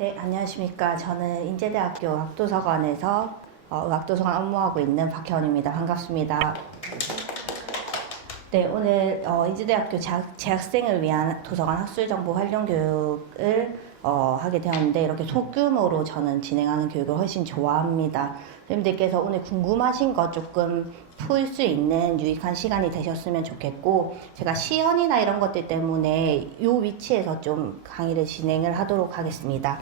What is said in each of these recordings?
네, 안녕하십니까. 저는 인제대학교 의학도서관에서 의학도서관 업무하고 있는 박혜원입니다. 반갑습니다. 네, 오늘 인제대학교 재학생을 위한 도서관 학술정보 활용 교육을 하게 되었는데, 이렇게 소규모로 저는 진행하는 교육을 훨씬 좋아합니다. 선생님들께서 오늘 궁금하신 거 조금 풀 수 있는 유익한 시간이 되셨으면 좋겠고, 제가 시연이나 이런 것들 때문에 이 위치에서 좀 강의를 진행을 하도록 하겠습니다.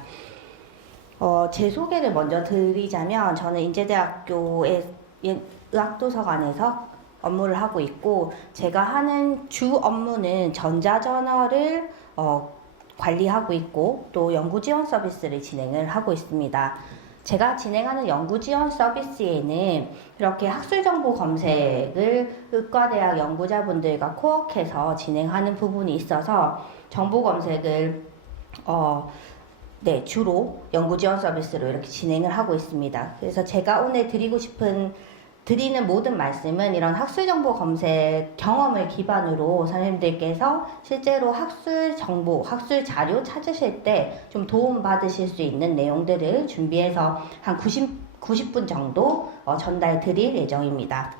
제 소개를 먼저 드리자면, 저는 인제대학교의 의학도서관에서 업무를 하고 있고, 제가 하는 주 업무는 전자저널을 관리하고 있고, 또 연구지원 서비스를 진행을 하고 있습니다. 제가 진행하는 연구지원 서비스에는 이렇게 학술정보 검색을 의과대학 연구자분들과 코워크해서 진행하는 부분이 있어서 정보 검색을 주로 연구지원 서비스로 이렇게 진행을 하고 있습니다. 그래서 제가 오늘 드리는 모든 말씀은 이런 학술정보 검색 경험을 기반으로 선생님들께서 실제로 학술 정보, 학술 자료 찾으실 때 좀 도움 받으실 수 있는 내용들을 준비해서 한 90분 정도 전달 드릴 예정입니다.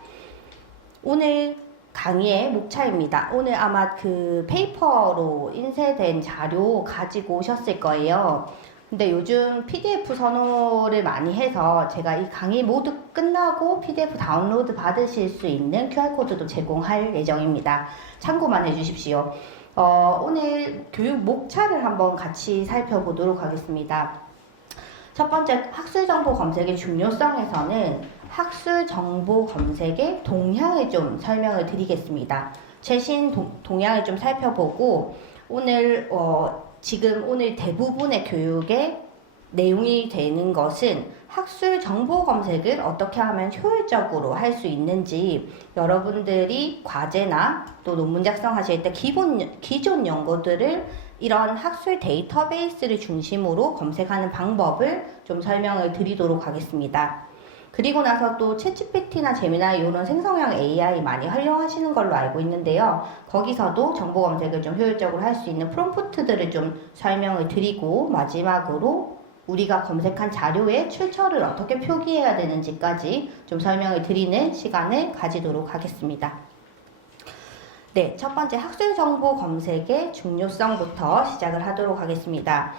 오늘 강의의 목차입니다. 오늘 아마 그 페이퍼로 인쇄된 자료 가지고 오셨을 거예요. 근데 요즘 PDF 선호를 많이 해서 제가 이 강의 모두 끝나고 PDF 다운로드 받으실 수 있는 QR코드도 제공할 예정입니다. 참고만 해주십시오. 오늘 교육 목차를 한번 같이 살펴보도록 하겠습니다. 첫 번째, 학술정보 검색의 중요성에서는 학술정보 검색의 동향을 좀 설명을 드리겠습니다. 최신 동향을 좀 살펴보고, 지금 오늘 대부분의 교육의 내용이 되는 것은 학술 정보 검색을 어떻게 하면 효율적으로 할 수 있는지, 여러분들이 과제나 또 논문 작성하실 때 기존 연구들을 이런 학술 데이터베이스를 중심으로 검색하는 방법을 좀 설명을 드리도록 하겠습니다. 그리고 나서 또 챗GPT나 제미나이 이런 생성형 AI 많이 활용하시는 걸로 알고 있는데요. 거기서도 정보 검색을 좀 효율적으로 할 수 있는 프롬프트들을 좀 설명을 드리고, 마지막으로 우리가 검색한 자료의 출처를 어떻게 표기해야 되는지까지 좀 설명을 드리는 시간을 가지도록 하겠습니다. 네, 첫 번째 학술 정보 검색의 중요성부터 시작을 하도록 하겠습니다.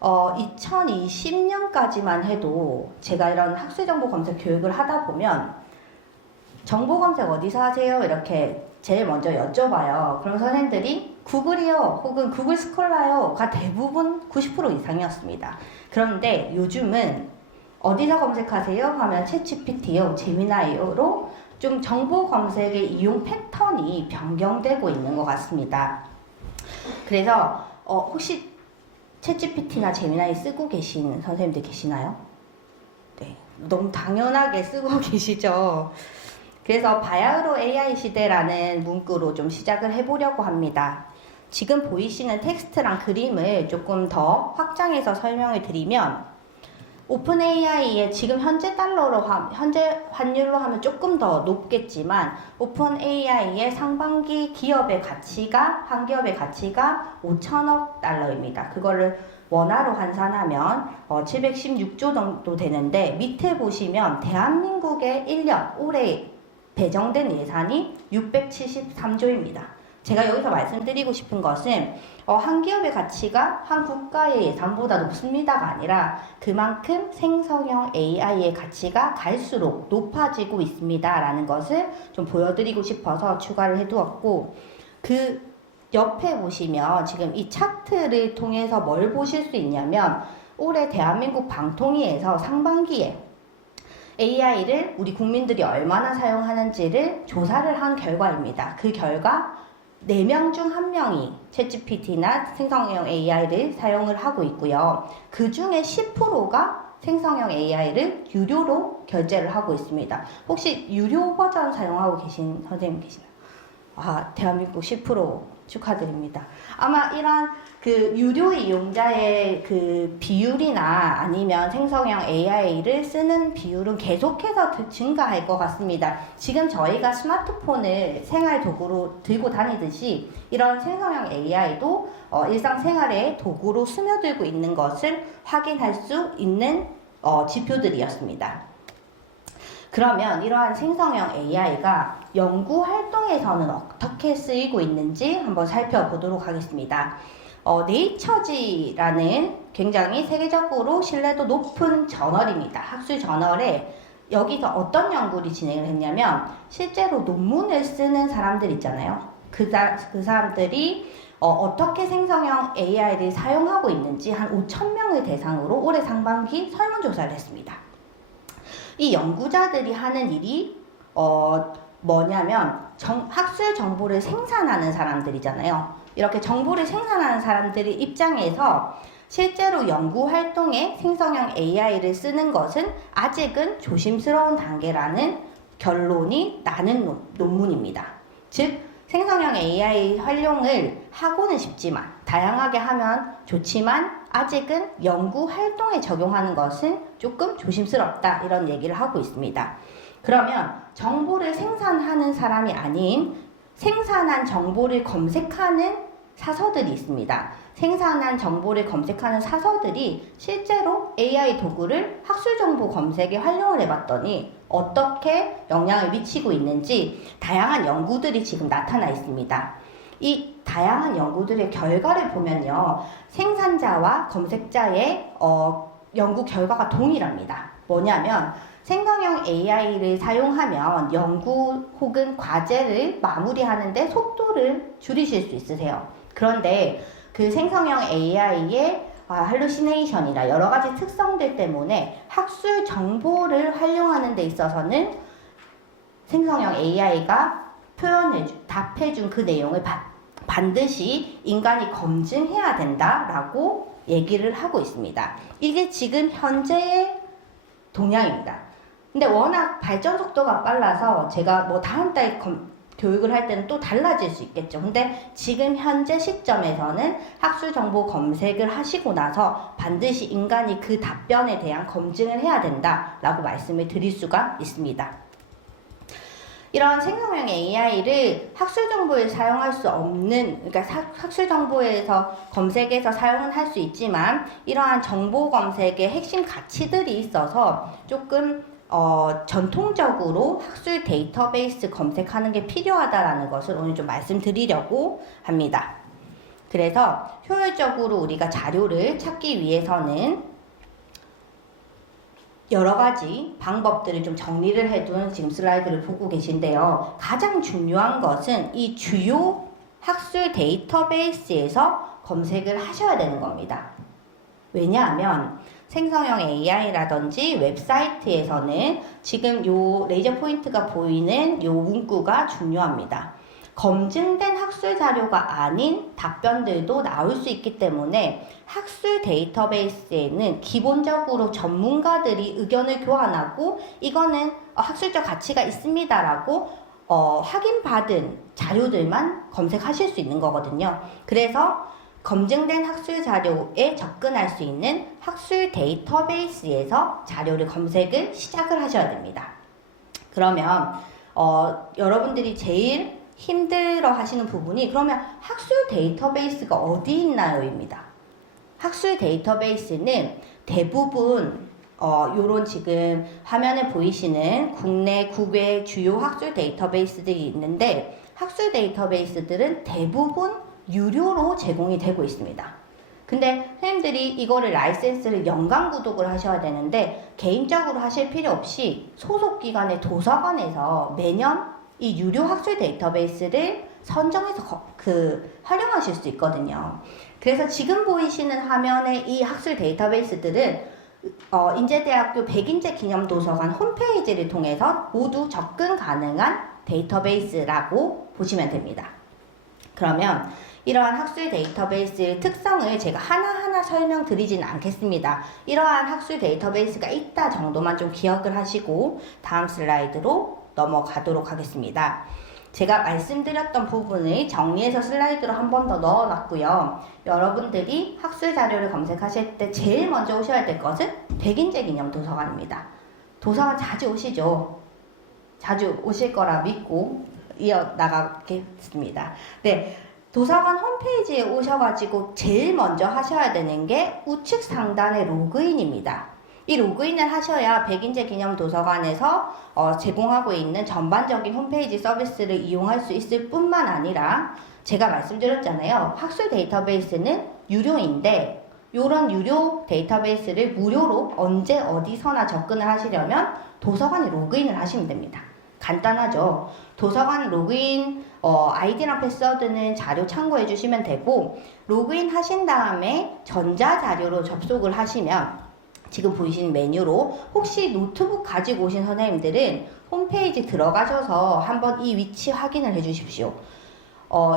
2020년까지만 해도 제가 이런 학술정보 검색 교육을 하다 보면 정보 검색 어디서 하세요? 이렇게 제일 먼저 여쭤봐요. 그럼 선생님들이 구글이요 혹은 구글 스콜라요가 대부분 90% 이상이었습니다. 그런데 요즘은 어디서 검색하세요? 하면 챗GPT요, 제미나이요로 좀 정보 검색의 이용 패턴이 변경되고 있는 것 같습니다. 그래서 혹시 챗GPT나 제미나이 쓰고 계신 선생님들 계시나요? 네, 너무 당연하게 쓰고 계시죠. 그래서 바야흐로 AI 시대라는 문구로 좀 시작을 해보려고 합니다. 지금 보이시는 텍스트랑 그림을 조금 더 확장해서 설명을 드리면, 오픈 AI의 지금 현재 환율로 하면 조금 더 높겠지만, 오픈 AI의 상반기 한 기업의 가치가 5천억 달러입니다. 그거를 원화로 환산하면 716조 정도 되는데, 밑에 보시면 대한민국의 1년 올해 배정된 예산이 673조입니다. 제가 여기서 말씀드리고 싶은 것은 한 기업의 가치가 한 국가의 예산보다 높습니다가 아니라 그만큼 생성형 AI의 가치가 갈수록 높아지고 있습니다 라는 것을 좀 보여드리고 싶어서 추가를 해두었고, 그 옆에 보시면 지금 이 차트를 통해서 뭘 보실 수 있냐면, 올해 대한민국 방통위에서 상반기에 AI를 우리 국민들이 얼마나 사용하는지를 조사를 한 결과입니다. 그 결과 4명 중 1명이 챗GPT나 생성형 AI를 사용을 하고 있고요. 그 중에 10%가 생성형 AI를 유료로 결제를 하고 있습니다. 혹시 유료 버전 사용하고 계신 선생님 계시나요? 대한민국 10%. 축하드립니다. 아마 이런 그 유료 이용자의 그 비율이나 아니면 생성형 AI를 쓰는 비율은 계속해서 증가할 것 같습니다. 지금 저희가 스마트폰을 생활 도구로 들고 다니듯이 이런 생성형 AI도 일상생활의 도구로 스며들고 있는 것을 확인할 수 있는 지표들이었습니다. 그러면 이러한 생성형 AI가 연구 활동에서는 어떻게 쓰이고 있는지 한번 살펴보도록 하겠습니다. 네이처지라는 굉장히 세계적으로 신뢰도 높은 저널입니다. 학술 저널에 여기서 어떤 연구를 진행을 했냐면 실제로 논문을 쓰는 사람들 있잖아요. 그 사람들이 어떻게 생성형 AI를 사용하고 있는지 한 5,000명을 대상으로 올해 상반기 설문조사를 했습니다. 이 연구자들이 하는 일이 뭐냐면 학술 정보를 생산하는 사람들이잖아요. 이렇게 정보를 생산하는 사람들의 입장에서 실제로 연구 활동에 생성형 AI를 쓰는 것은 아직은 조심스러운 단계라는 결론이 나는 논문입니다. 즉 생성형 AI 활용을 하고는 싶지만 다양하게 하면 좋지만 아직은 연구 활동에 적용하는 것은 조금 조심스럽다 이런 얘기를 하고 있습니다. 그러면 정보를 생산하는 사람이 아닌 생산한 정보를 검색하는 사서들이 있습니다. 생산한 정보를 검색하는 사서들이 실제로 AI 도구를 학술정보 검색에 활용을 해봤더니 어떻게 영향을 미치고 있는지 다양한 연구들이 지금 나타나 있습니다. 이 다양한 연구들의 결과를 보면요. 생산자와 검색자의 연구 결과가 동일합니다. 뭐냐면 생성형 AI를 사용하면 연구 혹은 과제를 마무리하는데 속도를 줄이실 수 있으세요. 그런데 그 생성형 AI의 할루시네이션이나 여러 가지 특성들 때문에 학술 정보를 활용하는 데 있어서는 생성형 AI가 답해준 그 내용을 반드시 인간이 검증해야 된다라고 얘기를 하고 있습니다. 이게 지금 현재의 동향입니다. 근데 워낙 발전 속도가 빨라서 제가 뭐 다음 달 교육을 할 때는 또 달라질 수 있겠죠. 근데 지금 현재 시점에서는 학술 정보 검색을 하시고 나서 반드시 인간이 그 답변에 대한 검증을 해야 된다라고 말씀을 드릴 수가 있습니다. 이런 생성형 AI를 학술 정보에 사용할 수 없는, 그러니까 학술 정보에서 검색해서 사용은 할 수 있지만 이러한 정보 검색의 핵심 가치들이 있어서 조금 전통적으로 학술 데이터베이스 검색하는 게 필요하다라는 것을 오늘 좀 말씀드리려고 합니다. 그래서 효율적으로 우리가 자료를 찾기 위해서는 여러 가지 방법들을 좀 정리를 해둔 지금 슬라이드를 보고 계신데요. 가장 중요한 것은 이 주요 학술 데이터베이스에서 검색을 하셔야 되는 겁니다. 왜냐하면 생성형 AI라든지 웹사이트에서는 지금 요 레이저 포인트가 보이는 요 문구가 중요합니다. 검증된 학술 자료가 아닌 답변들도 나올 수 있기 때문에 학술 데이터베이스에는 기본적으로 전문가들이 의견을 교환하고 이거는 학술적 가치가 있습니다라고 확인받은 자료들만 검색하실 수 있는 거거든요. 그래서 검증된 학술 자료에 접근할 수 있는 학술 데이터베이스에서 자료를 검색을 시작을 하셔야 됩니다. 그러면 여러분들이 제일 힘들어 하시는 부분이 그러면 학술 데이터베이스가 어디 있나요? 입니다. 학술 데이터베이스는 대부분 요런 지금 화면에 보이시는 국내, 국외 주요 학술 데이터베이스들이 있는데 학술 데이터베이스들은 대부분 유료로 제공이 되고 있습니다. 근데 선생님들이 이거를 라이센스를 연간 구독을 하셔야 되는데 개인적으로 하실 필요 없이 소속기관의 도서관에서 매년 이 유료 학술 데이터베이스를 선정해서 활용하실 수 있거든요. 그래서 지금 보이시는 화면의 이 학술 데이터베이스들은 인제대학교 백인재 기념도서관 홈페이지를 통해서 모두 접근 가능한 데이터베이스라고 보시면 됩니다. 그러면 이러한 학술 데이터베이스의 특성을 제가 하나하나 설명드리지는 않겠습니다. 이러한 학술 데이터베이스가 있다 정도만 좀 기억을 하시고 다음 슬라이드로 넘어가도록 하겠습니다. 제가 말씀드렸던 부분을 정리해서 슬라이드로 한 번 더 넣어놨고요. 여러분들이 학술 자료를 검색하실 때 제일 먼저 오셔야 될 것은 백인제 기념 도서관입니다. 도서관 자주 오시죠? 자주 오실 거라 믿고 이어나가겠습니다. 네, 도서관 홈페이지에 오셔가지고 제일 먼저 하셔야 되는 게 우측 상단의 로그인입니다. 이 로그인을 하셔야 백인제 기념 도서관에서 제공하고 있는 전반적인 홈페이지 서비스를 이용할 수 있을 뿐만 아니라 제가 말씀드렸잖아요. 학술 데이터베이스는 유료인데 이런 유료 데이터베이스를 무료로 언제 어디서나 접근을 하시려면 도서관에 로그인을 하시면 됩니다. 간단하죠. 도서관 로그인 아이디랑 패스워드는 자료 참고해 주시면 되고 로그인 하신 다음에 전자자료로 접속을 하시면 지금 보이시는 메뉴로 혹시 노트북 가지고 오신 선생님들은 홈페이지 들어가셔서 한번 이 위치 확인을 해 주십시오.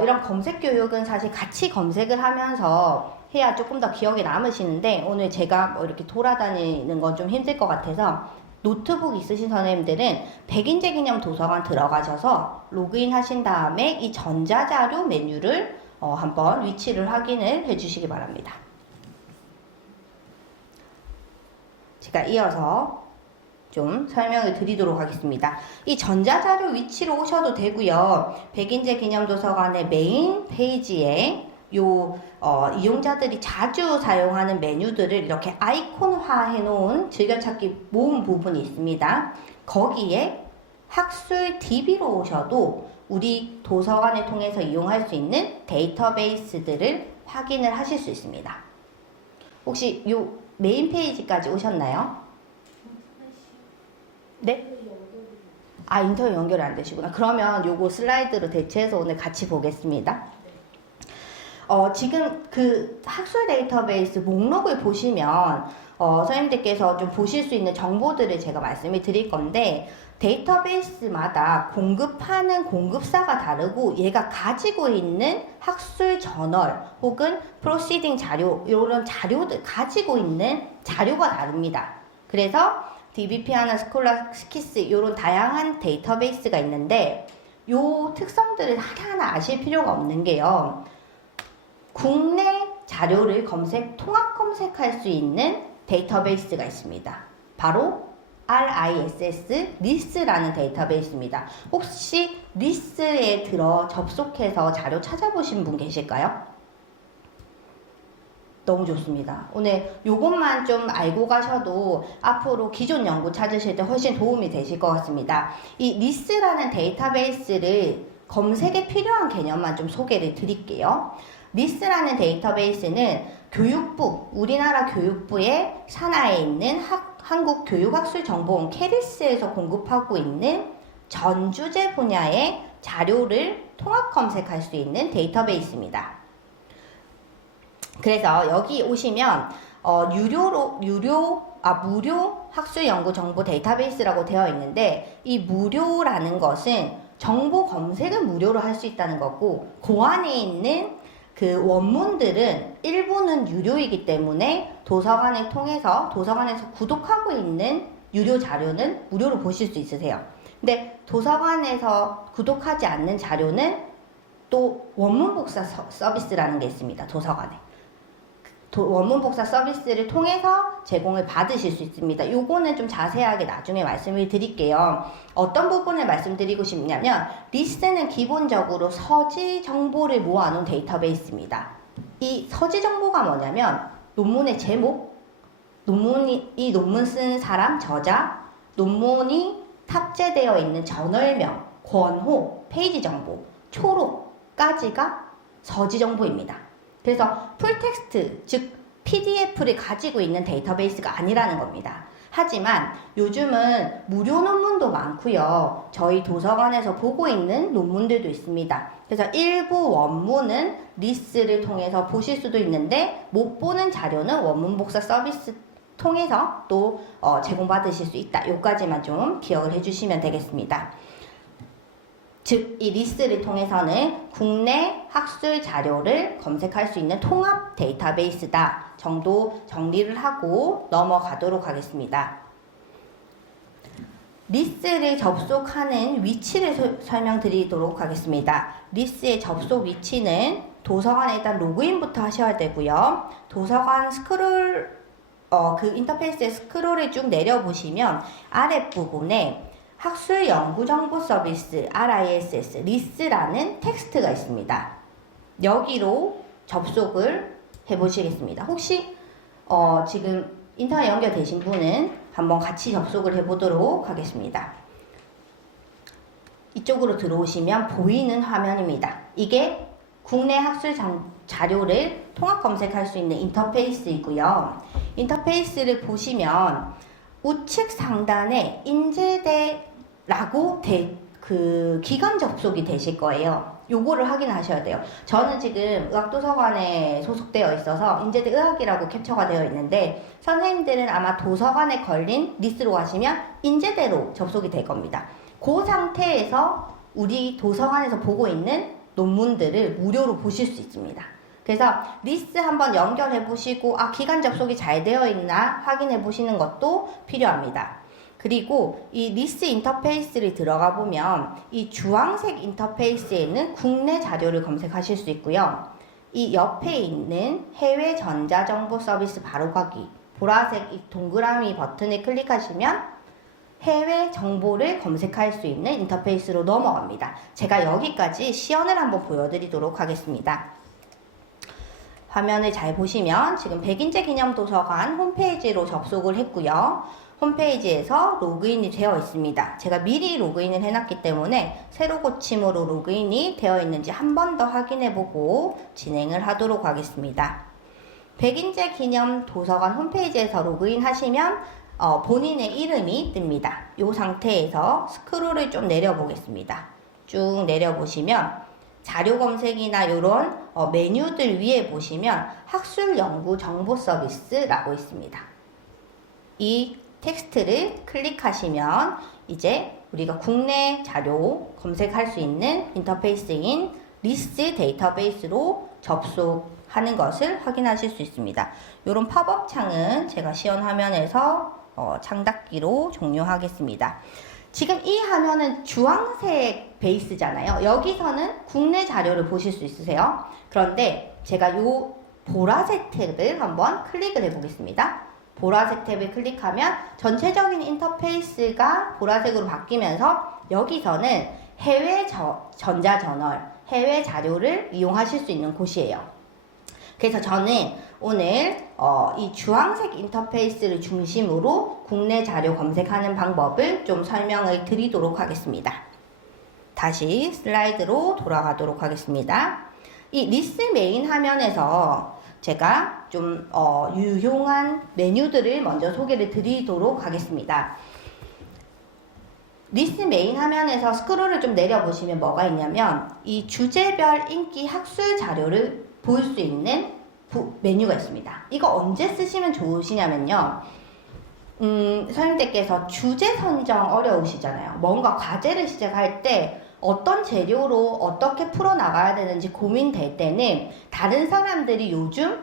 이런 검색 교육은 사실 같이 검색을 하면서 해야 조금 더 기억에 남으시는데 오늘 제가 이렇게 돌아다니는 건 좀 힘들 것 같아서 노트북 있으신 선생님들은 백인제 기념 도서관 들어가셔서 로그인 하신 다음에 이 전자자료 메뉴를 한번 위치를 확인을 해 주시기 바랍니다. 제가 이어서 좀 설명을 드리도록 하겠습니다. 이 전자자료 위치로 오셔도 되고요. 백인제 기념도서관의 메인 페이지에 이용자들이 자주 사용하는 메뉴들을 이렇게 아이콘화 해놓은 즐겨찾기 모음 부분이 있습니다. 거기에 학술 DB로 오셔도 우리 도서관을 통해서 이용할 수 있는 데이터베이스들을 확인을 하실 수 있습니다. 혹시 요 메인 페이지까지 오셨나요? 네? 인터넷 연결이 안 되시구나. 그러면 요거 슬라이드로 대체해서 오늘 같이 보겠습니다. 지금 그 학술 데이터베이스 목록을 보시면 선생님들께서 좀 보실 수 있는 정보들을 제가 말씀을 드릴 건데 데이터베이스마다 공급하는 공급사가 다르고 얘가 가지고 있는 학술 저널 혹은 프로시딩 자료 이런 자료들 가지고 있는 자료가 다릅니다. 그래서 DBP나 스콜라스키스 이런 다양한 데이터베이스가 있는데 요 특성들을 하나하나 아실 필요가 없는 게요. 국내 자료를 통합 검색할 수 있는 데이터베이스가 있습니다. 바로 RISS라는 데이터베이스입니다. 혹시 리스에 접속해서 자료 찾아보신 분 계실까요? 너무 좋습니다. 오늘 요것만 좀 알고 가셔도 앞으로 기존 연구 찾으실 때 훨씬 도움이 되실 것 같습니다. 이 리스라는 데이터베이스를 검색에 필요한 개념만 좀 소개를 드릴게요. 리스라는 데이터베이스는 우리나라 교육부의 산하에 있는 한국교육학술정보원 캐리스에서 공급하고 있는 전 주제 분야의 자료를 통합 검색할 수 있는 데이터베이스입니다. 그래서 여기 오시면 무료 학술연구정보 데이터베이스라고 되어 있는데 이 무료라는 것은 정보 검색은 무료로 할 수 있다는 거고 그 안에 있는 그 원문들은 일부는 유료이기 때문에 도서관에서 구독하고 있는 유료 자료는 무료로 보실 수 있으세요. 근데 도서관에서 구독하지 않는 자료는 또 원문 복사 서비스라는 게 있습니다. 도서관에. 원문 복사 서비스를 통해서 제공을 받으실 수 있습니다. 요거는 좀 자세하게 나중에 말씀을 드릴게요. 어떤 부분을 말씀드리고 싶냐면 리스는 기본적으로 서지 정보를 모아놓은 데이터베이스입니다. 이 서지 정보가 뭐냐면 논문의 제목, 이 논문 쓴 사람, 저자, 논문이 탑재되어 있는 저널명, 권호, 페이지 정보, 초록까지가 서지 정보입니다. 그래서 풀텍스트, 즉 PDF를 가지고 있는 데이터베이스가 아니라는 겁니다. 하지만 요즘은 무료 논문도 많고요. 저희 도서관에서 보고 있는 논문들도 있습니다. 그래서 일부 원문은 리스를 통해서 보실 수도 있는데 못 보는 자료는 원문 복사 서비스 통해서 또 제공받으실 수 있다. 요까지만 좀 기억을 해주시면 되겠습니다. 즉, 이 리스를 통해서는 국내 학술 자료를 검색할 수 있는 통합 데이터베이스다 정도 정리를 하고 넘어가도록 하겠습니다. 리스를 접속하는 위치를 설명드리도록 하겠습니다. 리스의 접속 위치는 도서관에 일단 로그인부터 하셔야 되고요. 도서관 그 인터페이스의 스크롤을 쭉 내려보시면 아랫부분에 학술 연구 정보 서비스 RISS 리스라는 텍스트가 있습니다. 여기로 접속을 해보시겠습니다. 혹시 지금 인터넷 연결되신 분은 한번 같이 접속을 해보도록 하겠습니다. 이쪽으로 들어오시면 보이는 화면입니다. 이게 국내 학술 자료를 통합 검색할 수 있는 인터페이스이고요. 인터페이스를 보시면 우측 상단에 인제대라고 그 기간 접속이 되실 거예요. 요거를 확인하셔야 돼요. 저는 지금 의학도서관에 소속되어 있어서 인제대 의학이라고 캡처가 되어 있는데 선생님들은 아마 도서관에 걸린 리스로 가시면 인제대로 접속이 될 겁니다. 그 상태에서 우리 도서관에서 보고 있는 논문들을 무료로 보실 수 있습니다. 그래서 리스 한번 연결해 보시고 기간 접속이 잘 되어 있나 확인해 보시는 것도 필요합니다. 그리고 이 리스 인터페이스를 들어가 보면 이 주황색 인터페이스에는 국내 자료를 검색하실 수 있고요. 이 옆에 있는 해외 전자정보 서비스 바로가기 보라색 이 동그라미 버튼을 클릭하시면 해외 정보를 검색할 수 있는 인터페이스로 넘어갑니다. 제가 여기까지 시연을 한번 보여드리도록 하겠습니다. 화면을 잘 보시면 지금 백인제 기념도서관 홈페이지로 접속을 했고요. 홈페이지에서 로그인이 되어 있습니다. 제가 미리 로그인을 해놨기 때문에 새로 고침으로 로그인이 되어 있는지 한 번 더 확인해보고 진행을 하도록 하겠습니다. 백인제 기념 도서관 홈페이지에서 로그인 하시면 본인의 이름이 뜹니다. 이 상태에서 스크롤을 좀 내려보겠습니다. 쭉 내려보시면 자료 검색이나 이런 메뉴들 위에 보시면 학술 연구 정보 서비스라고 있습니다. 이 텍스트를 클릭하시면 이제 우리가 국내 자료 검색할 수 있는 인터페이스인 리스 데이터베이스로 접속하는 것을 확인하실 수 있습니다. 이런 팝업 창은 제가 시연 화면에서 창닫기로 종료하겠습니다. 지금 이 화면은 주황색 베이스잖아요. 여기서는 국내 자료를 보실 수 있으세요. 그런데 제가 이 보라색 탭을 한번 클릭을 해보겠습니다. 보라색 탭을 클릭하면 전체적인 인터페이스가 보라색으로 바뀌면서 여기서는 해외 전자저널, 해외 자료를 이용하실 수 있는 곳이에요. 그래서 저는 오늘 이 주황색 인터페이스를 중심으로 국내 자료 검색하는 방법을 좀 설명을 드리도록 하겠습니다. 다시 슬라이드로 돌아가도록 하겠습니다. 이 리스 메인 화면에서 제가 좀 유용한 메뉴들을 먼저 소개를 드리도록 하겠습니다. 리스 메인 화면에서 스크롤을 좀 내려보시면 뭐가 있냐면 이 주제별 인기 학술 자료를 볼 수 있는 메뉴가 있습니다. 이거 언제 쓰시면 좋으시냐면요. 선생님들께서 주제 선정 어려우시잖아요. 뭔가 과제를 시작할 때 어떤 재료로 어떻게 풀어나가야 되는지 고민될 때는 다른 사람들이 요즘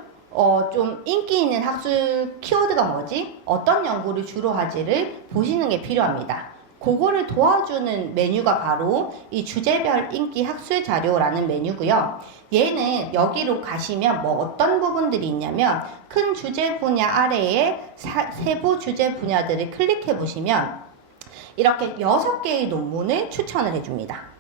좀 인기 있는 학술 키워드가 뭐지? 어떤 연구를 주로 하지를 보시는 게 필요합니다. 그거를 도와주는 메뉴가 바로 이 주제별 인기 학술 자료라는 메뉴고요. 얘는 여기로 가시면 뭐 어떤 부분들이 있냐면 큰 주제 분야 아래에 세부 주제 분야들을 클릭해 보시면 이렇게 6개의 논문을 추천을 해줍니다.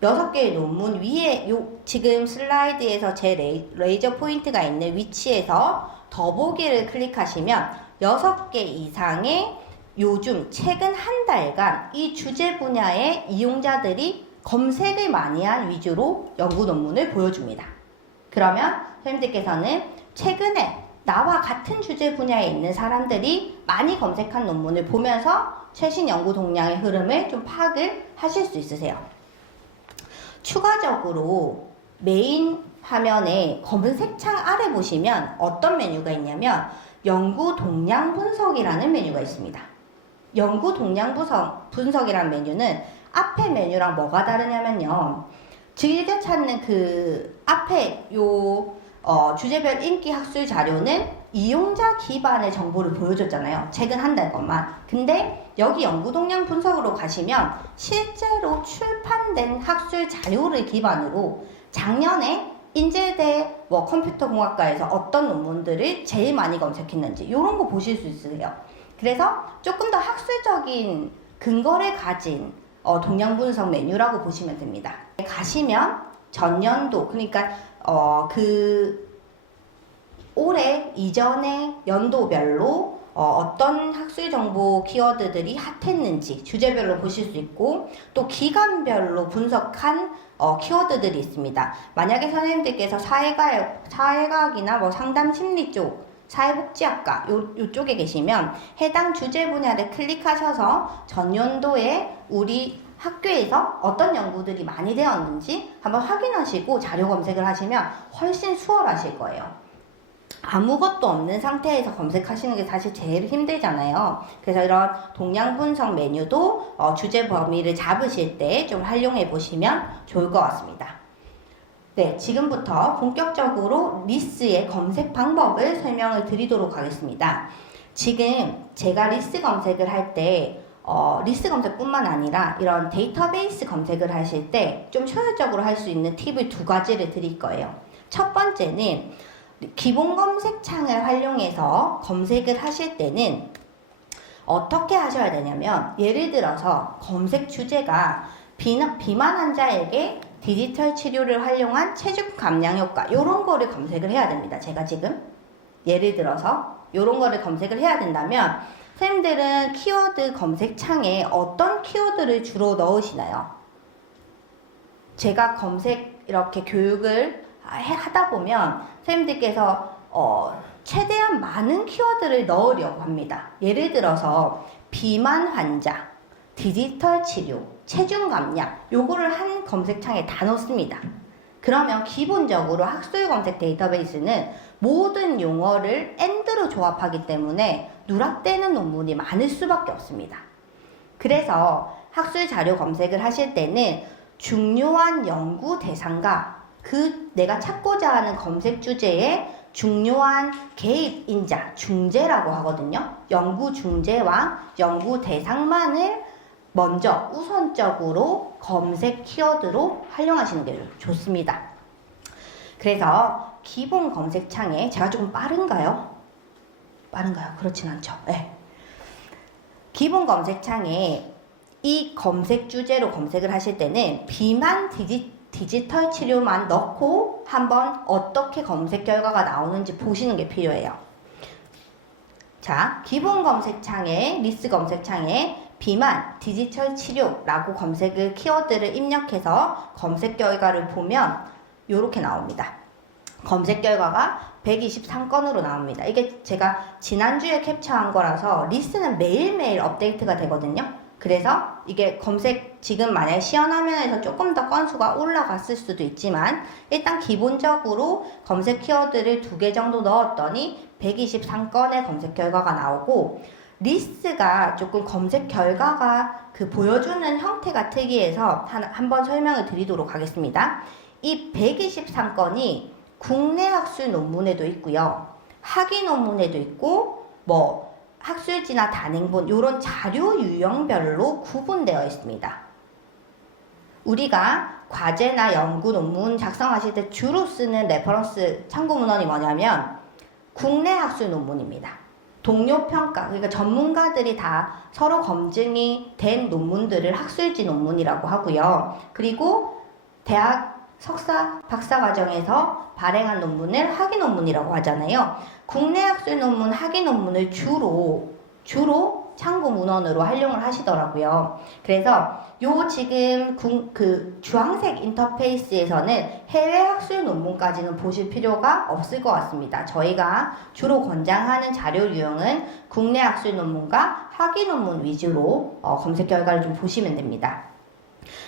6개의 논문 위에 지금 슬라이드에서 제 레이저 포인트가 있는 위치에서 더보기를 클릭하시면 6개 이상의 요즘 최근 한 달간 이 주제 분야의 이용자들이 검색을 많이 한 위주로 연구 논문을 보여줍니다. 그러면 선생님들께서는 최근에 나와 같은 주제 분야에 있는 사람들이 많이 검색한 논문을 보면서 최신 연구 동향의 흐름을 좀 파악을 하실 수 있으세요. 추가적으로 메인 화면에 검은색 창 아래 보시면 어떤 메뉴가 있냐면 연구 동향 분석이라는 메뉴가 있습니다. 연구 동향 분석이라는 메뉴는 앞에 메뉴랑 뭐가 다르냐면요. 즐겨 찾는 그 앞에 요 주제별 인기 학술 자료는 이용자 기반의 정보를 보여줬잖아요. 최근 한 달 것만. 근데 여기 연구 동향 분석으로 가시면 실제로 출판된 학술 자료를 기반으로 작년에 인제대 컴퓨터공학과에서 어떤 논문들을 제일 많이 검색했는지 이런 거 보실 수 있으세요. 그래서 조금 더 학술적인 근거를 가진 동향 분석 메뉴라고 보시면 됩니다. 가시면 전년도, 그러니까 올해 이전의 연도별로 어떤 학술 정보 키워드들이 핫했는지 주제별로 보실 수 있고, 또 기간별로 분석한 키워드들이 있습니다. 만약에 선생님들께서 사회과학이나 상담 심리 쪽, 사회복지학과 요쪽에 계시면 해당 주제 분야를 클릭하셔서 전년도에 우리 학교에서 어떤 연구들이 많이 되었는지 한번 확인하시고 자료 검색을 하시면 훨씬 수월하실 거예요. 아무것도 없는 상태에서 검색하시는 게 사실 제일 힘들잖아요. 그래서 이런 동향 분석 메뉴도 주제 범위를 잡으실 때 좀 활용해 보시면 좋을 것 같습니다. 네, 지금부터 본격적으로 리스의 검색 방법을 설명을 드리도록 하겠습니다. 지금 제가 리스 검색을 할 때 리스 검색뿐만 아니라 이런 데이터베이스 검색을 하실 때 좀 효율적으로 할 수 있는 팁을 2가지를 드릴 거예요. 첫 번째는 기본 검색창을 활용해서 검색을 하실 때는 어떻게 하셔야 되냐면, 예를 들어서 검색 주제가 비만 환자에게 디지털 치료를 활용한 체중 감량 효과 이런 거를 검색을 해야 됩니다. 제가 지금 예를 들어서 이런 거를 검색을 해야 된다면 선생님들은 키워드 검색창에 어떤 키워드를 주로 넣으시나요? 제가 검색 이렇게 교육을 하다 보면 선생님들께서 최대한 많은 키워드를 넣으려고 합니다. 예를 들어서 비만 환자, 디지털 치료, 체중 감량 요거를 한 검색창에 다 넣습니다. 그러면 기본적으로 학술 검색 데이터베이스는 모든 용어를 AND로 조합하기 때문에 누락되는 논문이 많을 수밖에 없습니다. 그래서 학술 자료 검색을 하실 때는 중요한 연구 대상과 내가 찾고자 하는 검색 주제에 중요한 개입인자, 중재라고 하거든요. 연구 중재와 연구 대상만을 먼저 우선적으로 검색 키워드로 활용하시는 게 좋습니다. 그래서 기본 검색창에 제가 조금 빠른가요? 그렇진 않죠. 네. 기본 검색창에 이 검색 주제로 검색을 하실 때는 비만 디지털 치료만 넣고 한번 어떻게 검색 결과가 나오는지 보시는 게 필요해요. 자, 기본 검색창에, 리스 검색창에 비만 디지털 치료라고 검색을 키워드를 입력해서 검색 결과를 보면 이렇게 나옵니다. 검색 결과가 123건으로 나옵니다. 이게 제가 지난주에 캡처한 거라서 리스는 매일매일 업데이트가 되거든요. 그래서 이게 검색 지금 만약에 시연화면에서 조금 더 건수가 올라갔을 수도 있지만 일단 기본적으로 검색 키워드를 2개 정도 넣었더니 123건의 검색 결과가 나오고, 리스가 조금 검색 결과가 보여주는 형태가 특이해서 한번 설명을 드리도록 하겠습니다. 이 123건이 국내 학술 논문에도 있고요, 학위 논문에도 있고, 학술지나 단행본 이런 자료 유형별로 구분되어 있습니다. 우리가 과제나 연구 논문 작성하실 때 주로 쓰는 레퍼런스 참고 문헌이 뭐냐면 국내 학술 논문입니다. 동료 평가, 그러니까 전문가들이 다 서로 검증이 된 논문들을 학술지 논문이라고 하고요. 그리고 대학 석사, 박사 과정에서 발행한 논문을 학위 논문이라고 하잖아요. 국내 학술 논문, 학위 논문을 주로 참고 문헌으로 활용을 하시더라고요. 그래서 지금 주황색 인터페이스에서는 해외 학술 논문까지는 보실 필요가 없을 것 같습니다. 저희가 주로 권장하는 자료 유형은 국내 학술 논문과 학위 논문 위주로 검색 결과를 좀 보시면 됩니다.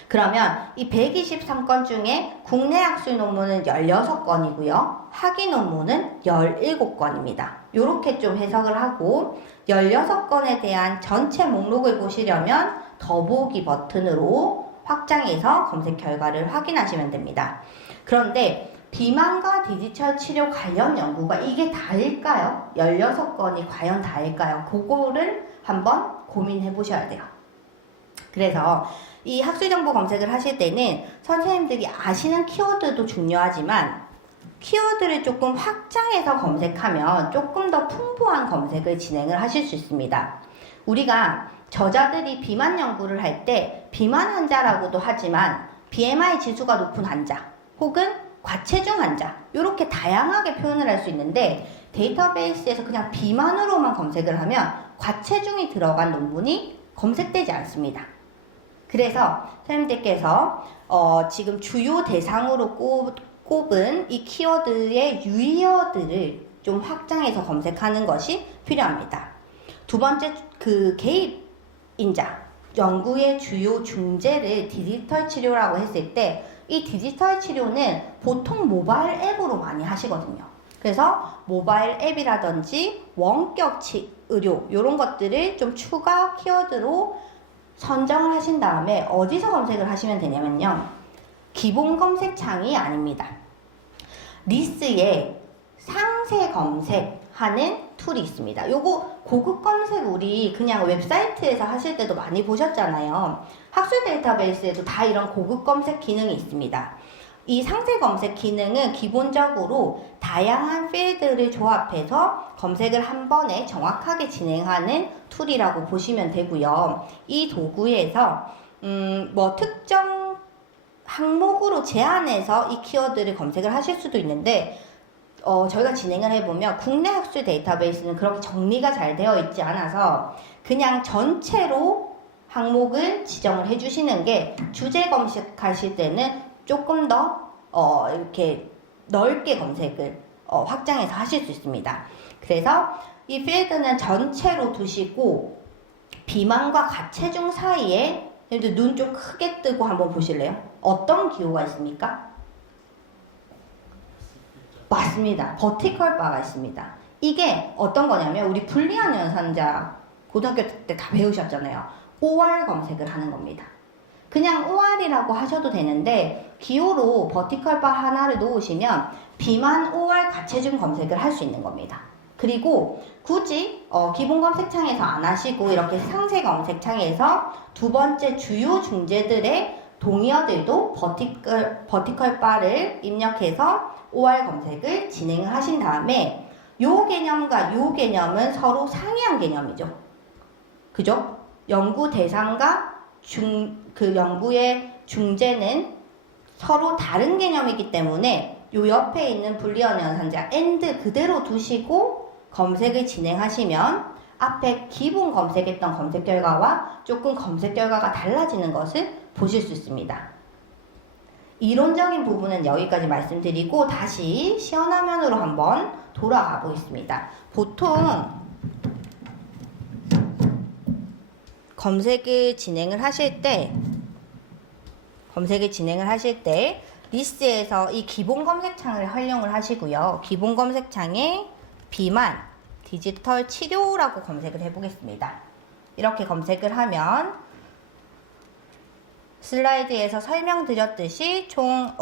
그러면 이 123건 중에 국내 학술 논문은 16건이고요. 학위 논문은 17건입니다. 이렇게 좀 해석을 하고 16건에 대한 전체 목록을 보시려면 더보기 버튼으로 확장해서 검색 결과를 확인하시면 됩니다. 그런데 비만과 디지털 치료 관련 연구가 이게 다일까요? 16건이 과연 다일까요? 그거를 한번 고민해 보셔야 돼요. 그래서 이 학술정보 검색을 하실 때는 선생님들이 아시는 키워드도 중요하지만 키워드를 조금 확장해서 검색하면 조금 더 풍부한 검색을 진행을 하실 수 있습니다. 우리가 저자들이 비만 연구를 할 때 비만 환자라고도 하지만 BMI 지수가 높은 환자 혹은 과체중 환자 이렇게 다양하게 표현을 할 수 있는데 데이터베이스에서 그냥 비만으로만 검색을 하면 과체중이 들어간 논문이 검색되지 않습니다. 그래서 선생님들께서 지금 주요 대상으로 꼽은 이 키워드의 유의어들을 좀 확장해서 검색하는 것이 필요합니다. 두 번째, 그 개입인자, 연구의 주요 중재를 디지털 치료라고 했을 때 이 디지털 치료는 보통 모바일 앱으로 많이 하시거든요. 그래서 모바일 앱이라든지 원격 의료 이런 것들을 좀 추가 키워드로 선정을 하신 다음에 어디서 검색을 하시면 되냐면요. 기본 검색창이 아닙니다. 리스에 상세 검색하는 툴이 있습니다. 요거 고급 검색 우리 그냥 웹사이트에서 하실 때도 많이 보셨잖아요. 학술 데이터베이스에도 다 이런 고급 검색 기능이 있습니다. 이 상세 검색 기능은 기본적으로 다양한 필드를 조합해서 검색을 한 번에 정확하게 진행하는 툴이라고 보시면 되고요. 이 도구에서 뭐 특정 항목으로 제한해서 이 키워드를 검색을 하실 수도 있는데 저희가 진행을 해보면 국내 학술 데이터베이스는 그렇게 정리가 잘 되어 있지 않아서 그냥 전체로 항목을 지정을 해주시는 게 주제 검색하실 때는 조금 더 이렇게 넓게 검색을 확장해서 하실 수 있습니다. 그래서 이 필드는 전체로 두시고 비만과 과체중 사이에 눈 좀 크게 뜨고 한번 보실래요? 어떤 기호가 있습니까? 맞습니다. 버티컬 바가 있습니다. 이게 어떤 거냐면 우리 불리한 연산자 고등학교 때 다 배우셨잖아요. OR 검색을 하는 겁니다. 그냥 OR이라고 하셔도 되는데 기호로 버티컬 바 하나를 놓으시면 비만 OR 과체중 검색을 할 수 있는 겁니다. 그리고 굳이 기본 검색창에서 안 하시고 이렇게 상세 검색창에서 두 번째 주요 중재들의 동의어들도 버티컬 바를 입력해서 OR 검색을 진행을 하신 다음에 요 개념과 요 개념은 서로 상이한 개념이죠. 그죠? 연구 대상과 그 연구의 중재는 서로 다른 개념이기 때문에 요 옆에 있는 불리한 연산자 AND 그대로 두시고 검색을 진행하시면 앞에 기본 검색했던 검색 결과와 조금 검색 결과가 달라지는 것을 보실 수 있습니다. 이론적인 부분은 여기까지 말씀드리고 다시 시연화면으로 한번 돌아가 보겠습니다. 보통 검색을 진행을 하실 때 리스트에서 이 기본 검색창을 활용을 하시고요. 기본 검색창에 비만, 디지털 치료라고 검색을 해보겠습니다. 이렇게 검색을 하면 슬라이드에서 설명드렸듯이 총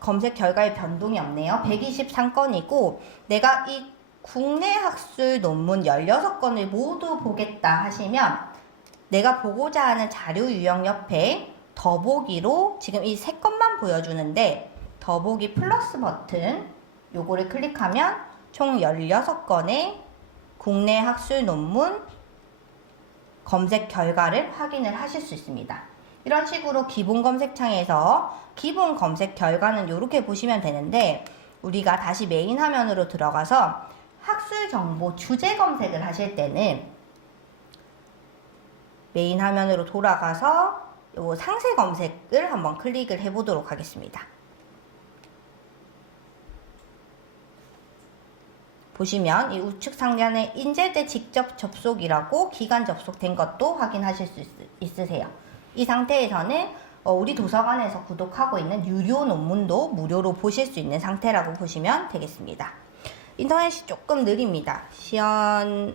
검색 결과에 변동이 없네요. 123건이고 내가 이 국내 학술 논문 16건을 모두 보겠다 하시면 내가 보고자 하는 자료 유형 옆에 더보기로 지금 이 3건만 보여주는데 더보기 플러스 버튼 요거를 클릭하면 총 16건의 국내 학술 논문 검색 결과를 확인을 하실 수 있습니다. 이런 식으로 기본 검색창에서 기본 검색 결과는 이렇게 보시면 되는데 우리가 다시 메인 화면으로 들어가서 학술 정보 주제 검색을 하실 때는 메인 화면으로 돌아가서 요 상세 검색을 한번 클릭을 해보도록 하겠습니다. 보시면 이 우측 상단에 인쇄대 직접 접속이라고 기간 접속된 것도 확인하실 수 있으세요. 이 상태에서는 우리 도서관에서 구독하고 있는 유료 논문도 무료로 보실 수 있는 상태라고 보시면 되겠습니다. 인터넷이 조금 느립니다. 시연을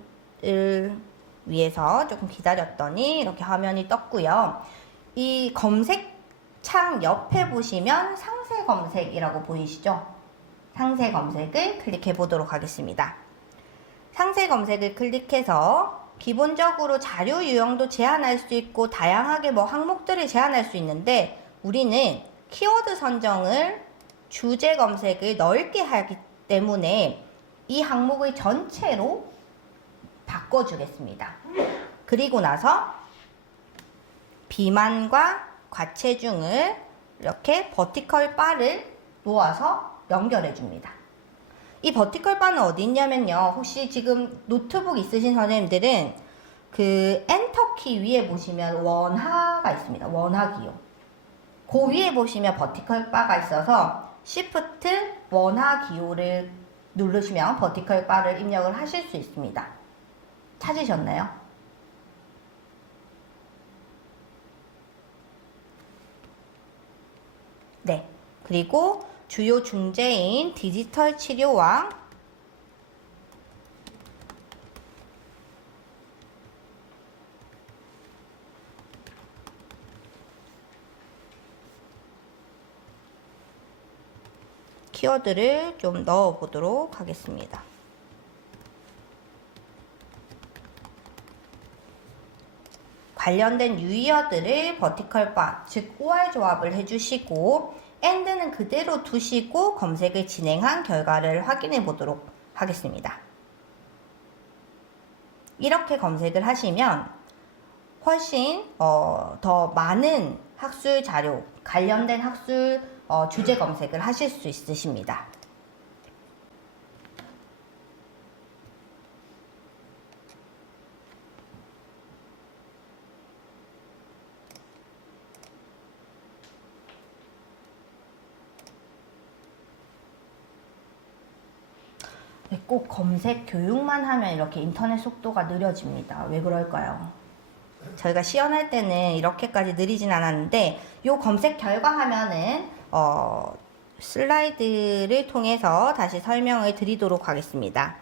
위해서 조금 기다렸더니 이렇게 화면이 떴고요. 이 검색창 옆에 보시면 상세 검색이라고 보이시죠? 상세 검색을 클릭해 보도록 하겠습니다. 상세 검색을 클릭해서 기본적으로 자료 유형도 제한할 수 있고 다양하게 항목들을 제한할 수 있는데 우리는 키워드 선정을 주제 검색을 넓게 하기 때문에 이 항목을 전체로 바꿔주겠습니다. 그리고 나서 비만과 과체중을 이렇게 버티컬 바를 놓아서 연결해 줍니다. 이 버티컬 바는 어디 있냐면요. 혹시 지금 노트북 있으신 선생님들은 그 엔터키 위에 보시면 원하가 있습니다. 원하기호. 그 위에 보시면 버티컬 바가 있어서 Shift 원하기호를 누르시면 버티컬 바를 입력을 하실 수 있습니다. 찾으셨나요? 네. 그리고 주요 중재인 디지털 치료와 키워드를 좀 넣어 보도록 하겠습니다. 관련된 유의어들을 버티컬 바, 즉 OR 조합을 해주시고 AND는 그대로 두시고 검색을 진행한 결과를 확인해 보도록 하겠습니다. 이렇게 검색을 하시면 훨씬 더 많은 학술 자료, 관련된 학술 주제 검색을 하실 수 있으십니다. 꼭 검색 교육만 하면 이렇게 인터넷 속도가 느려집니다. 왜 그럴까요? 저희가 시연할 때는 이렇게까지 느리진 않았는데 이 검색 결과 화면은 슬라이드를 통해서 다시 설명을 드리도록 하겠습니다.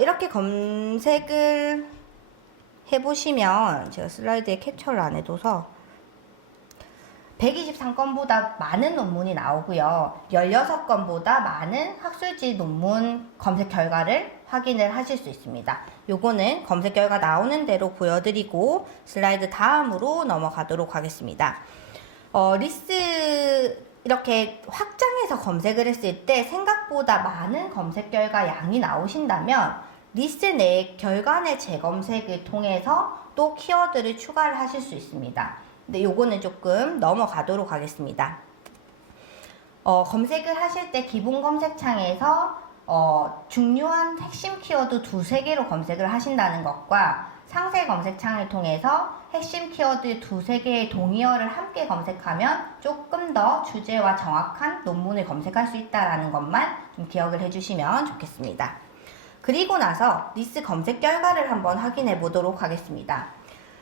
이렇게 검색을 해보시면 제가 슬라이드에 캡처를 안 해둬서 123건보다 많은 논문이 나오고요. 16건보다 많은 학술지 논문 검색 결과를 확인을 하실 수 있습니다. 요거는 검색 결과 나오는 대로 보여드리고 슬라이드 다음으로 넘어가도록 하겠습니다. 리스 이렇게 확장해서 검색을 했을 때 생각보다 많은 검색 결과 양이 나오신다면 리스 내 결과 내 재검색을 통해서 또 키워드를 추가를 하실 수 있습니다. 근데 요거는 조금 넘어가도록 하겠습니다. 검색을 하실 때 기본 검색창에서 중요한 핵심 키워드 2-3개로 검색을 하신다는 것과 상세 검색창을 통해서 핵심 키워드 2-3개의 동의어를 함께 검색하면 조금 더 주제와 정확한 논문을 검색할 수 있다는 것만 좀 기억을 해주시면 좋겠습니다. 그리고 나서 리스 검색 결과를 한번 확인해 보도록 하겠습니다.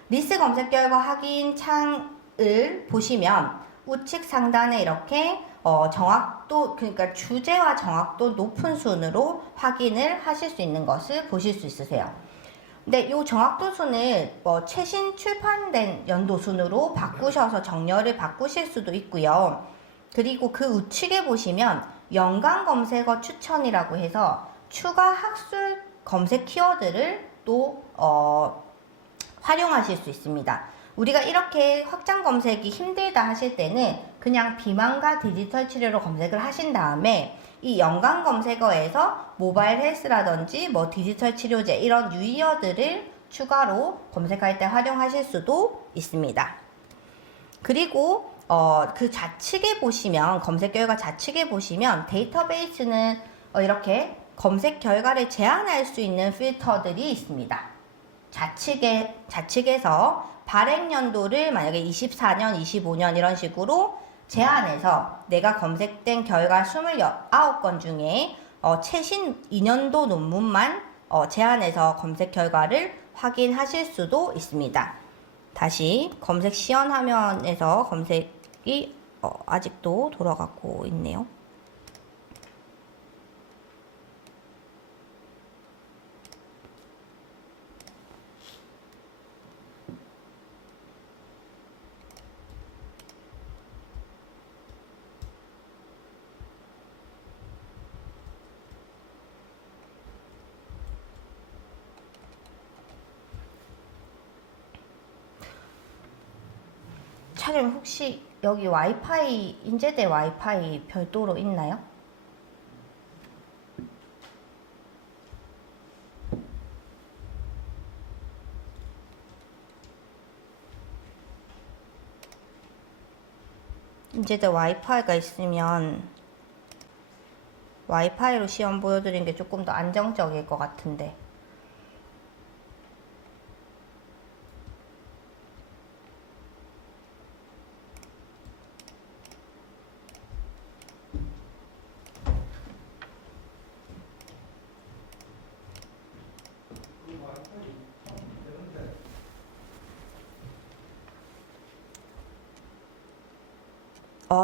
리스 검색 결과 확인 창을 보시면 우측 상단에 이렇게 정확도, 그러니까 주제와 정확도 높은 순으로 확인을 하실 수 있는 것을 보실 수 있으세요. 근데 이 정확도 순을 최신 출판된 연도 순으로 바꾸셔서 정렬을 바꾸실 수도 있고요. 그리고 그 우측에 보시면 연관 검색어 추천이라고 해서 추가 학술 검색 키워드를 또 활용하실 수 있습니다. 우리가 이렇게 확장 검색이 힘들다 하실 때는 그냥 비만과 디지털 치료로 검색을 하신 다음에 이 연관 검색어에서 모바일 헬스라든지 디지털 치료제 이런 유의어들을 추가로 검색할 때 활용하실 수도 있습니다. 그리고 그 좌측에 보시면 검색 결과 좌측에 보시면 데이터베이스는 이렇게 검색 결과를 제한할 수 있는 필터들이 있습니다. 좌측에서 발행 연도를 만약에 24년, 25년 이런 식으로 제한해서 내가 검색된 결과 29건 중에 최신 2년도 논문만 제한해서 검색 결과를 확인하실 수도 있습니다. 다시 검색 시연 화면에서 검색이 아직도 돌아가고 있네요. 차장님 혹시 여기 와이파이, 인제대 와이파이 별도로 있나요? 인제대 와이파이가 있으면 와이파이로 시험 보여드리는 게 조금 더 안정적일 것 같은데.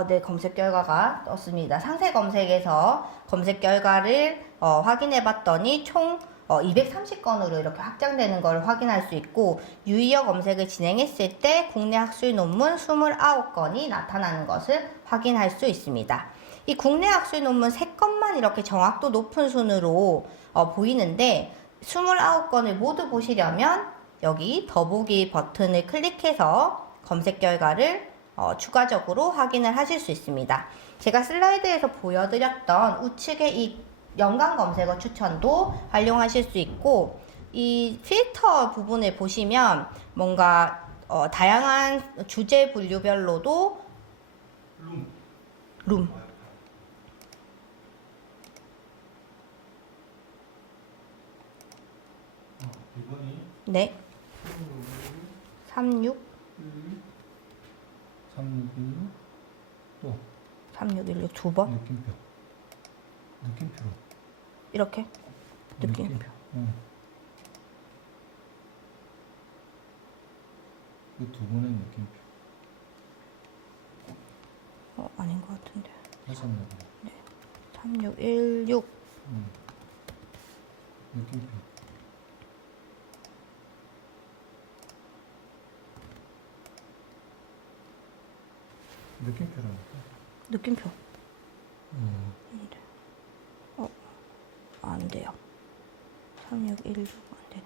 네, 검색 결과가 떴습니다. 상세 검색에서 검색 결과를 확인해 봤더니 총 230건으로 이렇게 확장되는 걸 확인할 수 있고, 유의어 검색을 진행했을 때 국내 학술 논문 29건이 나타나는 것을 확인할 수 있습니다. 이 국내 학술 논문 3건만 이렇게 정확도 높은 순으로 보이는데, 29건을 모두 보시려면 여기 더보기 버튼을 클릭해서 검색 결과를 추가적으로 확인을 하실 수 있습니다. 제가 슬라이드에서 보여드렸던 우측의 이 연관 검색어 추천도 활용하실 수 있고, 이 필터 부분을 보시면 뭔가 다양한 주제 분류별로도 룸 네 36 361 또 3616 두 번 느낌표로 이렇게 느낌표. 그 두 번의 느낌표. 아닌 것 같은데. 다시 한번 해봐. 네. 3616 느낌표. 느낌표라니까. 느낌표. 안 돼요. 3616 안 되네.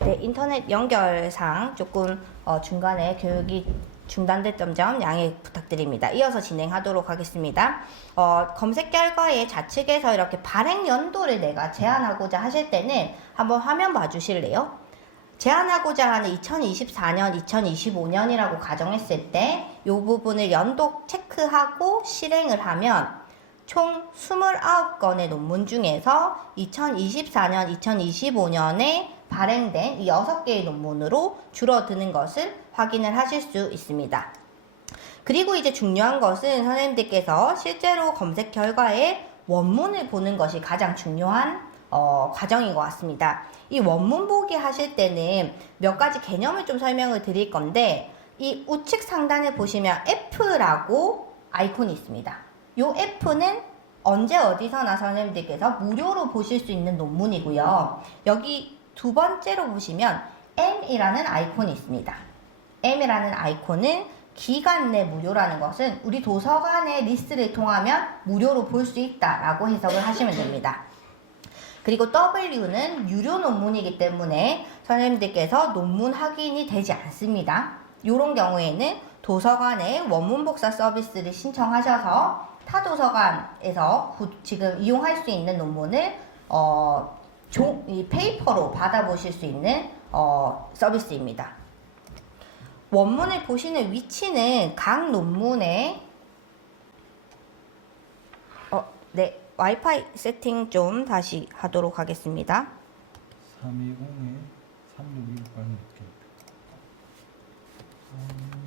네, 인터넷 연결상 조금 중간에 교육이 중단됐던 점 양해 부탁드립니다. 이어서 진행하도록 하겠습니다. 검색 결과에 좌측에서 이렇게 발행 연도를 내가 제한하고자 하실 때는 한번 화면 봐주실래요? 제한하고자 하는 2024년, 2025년이라고 가정했을 때 이 부분을 연도 체크하고 실행을 하면 총 29건의 논문 중에서 2024년, 2025년에 발행된 이 6개의 논문으로 줄어드는 것을 확인을 하실 수 있습니다. 그리고 이제 중요한 것은 선생님들께서 실제로 검색 결과에 원문을 보는 것이 가장 중요한 과정인 것 같습니다. 이 원문 보기 하실 때는 몇 가지 개념을 좀 설명을 드릴 건데, 이 우측 상단에 보시면 F라고 아이콘이 있습니다. 이 F는 언제 어디서나 선생님들께서 무료로 보실 수 있는 논문이고요. 여기 두 번째로 보시면 M이라는 아이콘이 있습니다. M이라는 아이콘은 기간 내 무료라는 것은 우리 도서관의 리스트를 통하면 무료로 볼 수 있다라고 해석을 하시면 됩니다. 그리고 W는 유료 논문이기 때문에 선생님들께서 논문 확인이 되지 않습니다. 이런 경우에는 도서관의 원문 복사 서비스를 신청하셔서 타 도서관에서 지금 이용할 수 있는 논문을 이 페이퍼로 받아보실 수 있는 서비스입니다. 원문을 보시는 위치는 각 논문의 네, 와이파이 세팅 좀 다시 하도록 하겠습니다. 320에 361까지 느낌표. 320,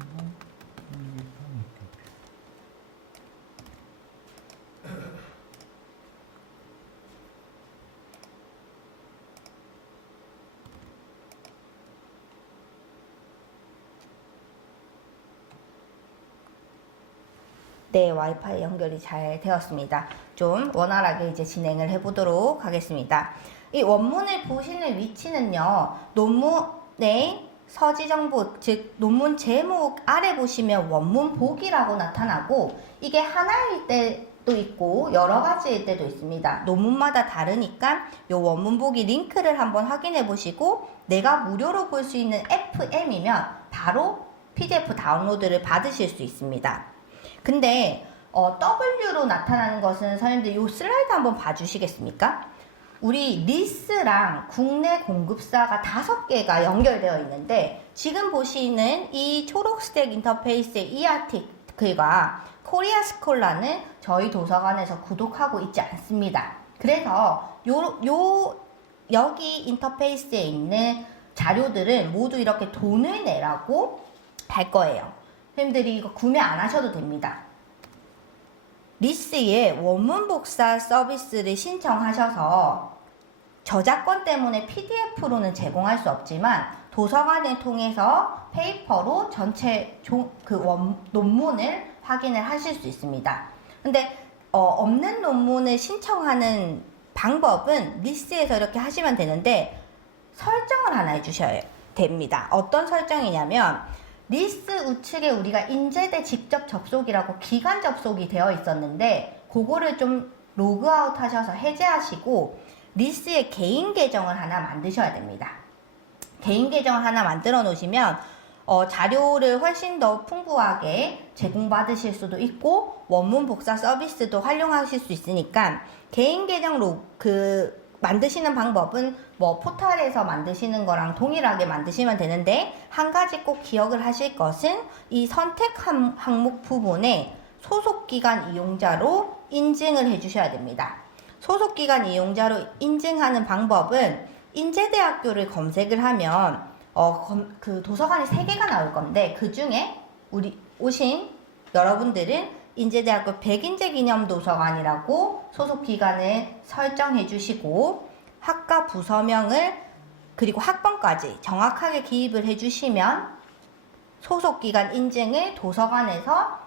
361까지 느낌표. 네, 와이파이 연결이 잘 되었습니다. 좀 원활하게 이제 진행을 해보도록 하겠습니다. 이 원문을 보시는 위치는요, 논문의 서지 정보, 즉 논문 제목 아래 보시면 원문 보기라고 나타나고, 이게 하나일 때도 있고 여러 가지일 때도 있습니다. 논문마다 다르니까 이 원문 보기 링크를 한번 확인해 보시고, 내가 무료로 볼 수 있는 FM이면 바로 PDF 다운로드를 받으실 수 있습니다. 근데 W로 나타나는 것은 선생님들 이 슬라이드 한번 봐주시겠습니까? 우리 리스랑 국내 공급사가 5개가 연결되어 있는데 지금 보시는 이 초록색 인터페이스의 이 아티클과 코리아 스콜라는 저희 도서관에서 구독하고 있지 않습니다. 그래서 여기 인터페이스에 있는 자료들은 모두 이렇게 돈을 내라고 할 거예요. 선생님들이 이거 구매 안 하셔도 됩니다. 리스의 원문 복사 서비스를 신청하셔서 저작권 때문에 PDF로는 제공할 수 없지만 도서관을 통해서 페이퍼로 전체 논문을 확인을 하실 수 있습니다. 근데 없는 논문을 신청하는 방법은 리스에서 이렇게 하시면 되는데 설정을 하나 해주셔야 됩니다. 어떤 설정이냐면 리스 우측에 우리가 인제대 직접 접속이라고 기간 접속이 되어 있었는데 그거를 좀 로그아웃 하셔서 해제하시고 리스의 개인 계정을 하나 만드셔야 됩니다. 개인 계정을 하나 만들어 놓으시면 자료를 훨씬 더 풍부하게 제공받으실 수도 있고 원문 복사 서비스도 활용하실 수 있으니까 개인 계정 만드시는 방법은 뭐 포털에서 만드시는 거랑 동일하게 만드시면 되는데 한 가지 꼭 기억을 하실 것은 이 선택 항목 부분에 소속기관 이용자로 인증을 해주셔야 됩니다. 소속기관 이용자로 인증하는 방법은 인제대학교를 검색을 하면 그 도서관이 3개가 나올 건데 그 중에 우리 오신 여러분들은 인제대학교 백인제 기념 도서관이라고 소속기관을 설정해 주시고 학과 부서명을 그리고 학번까지 정확하게 기입을 해 주시면 소속기관 인증을 도서관에서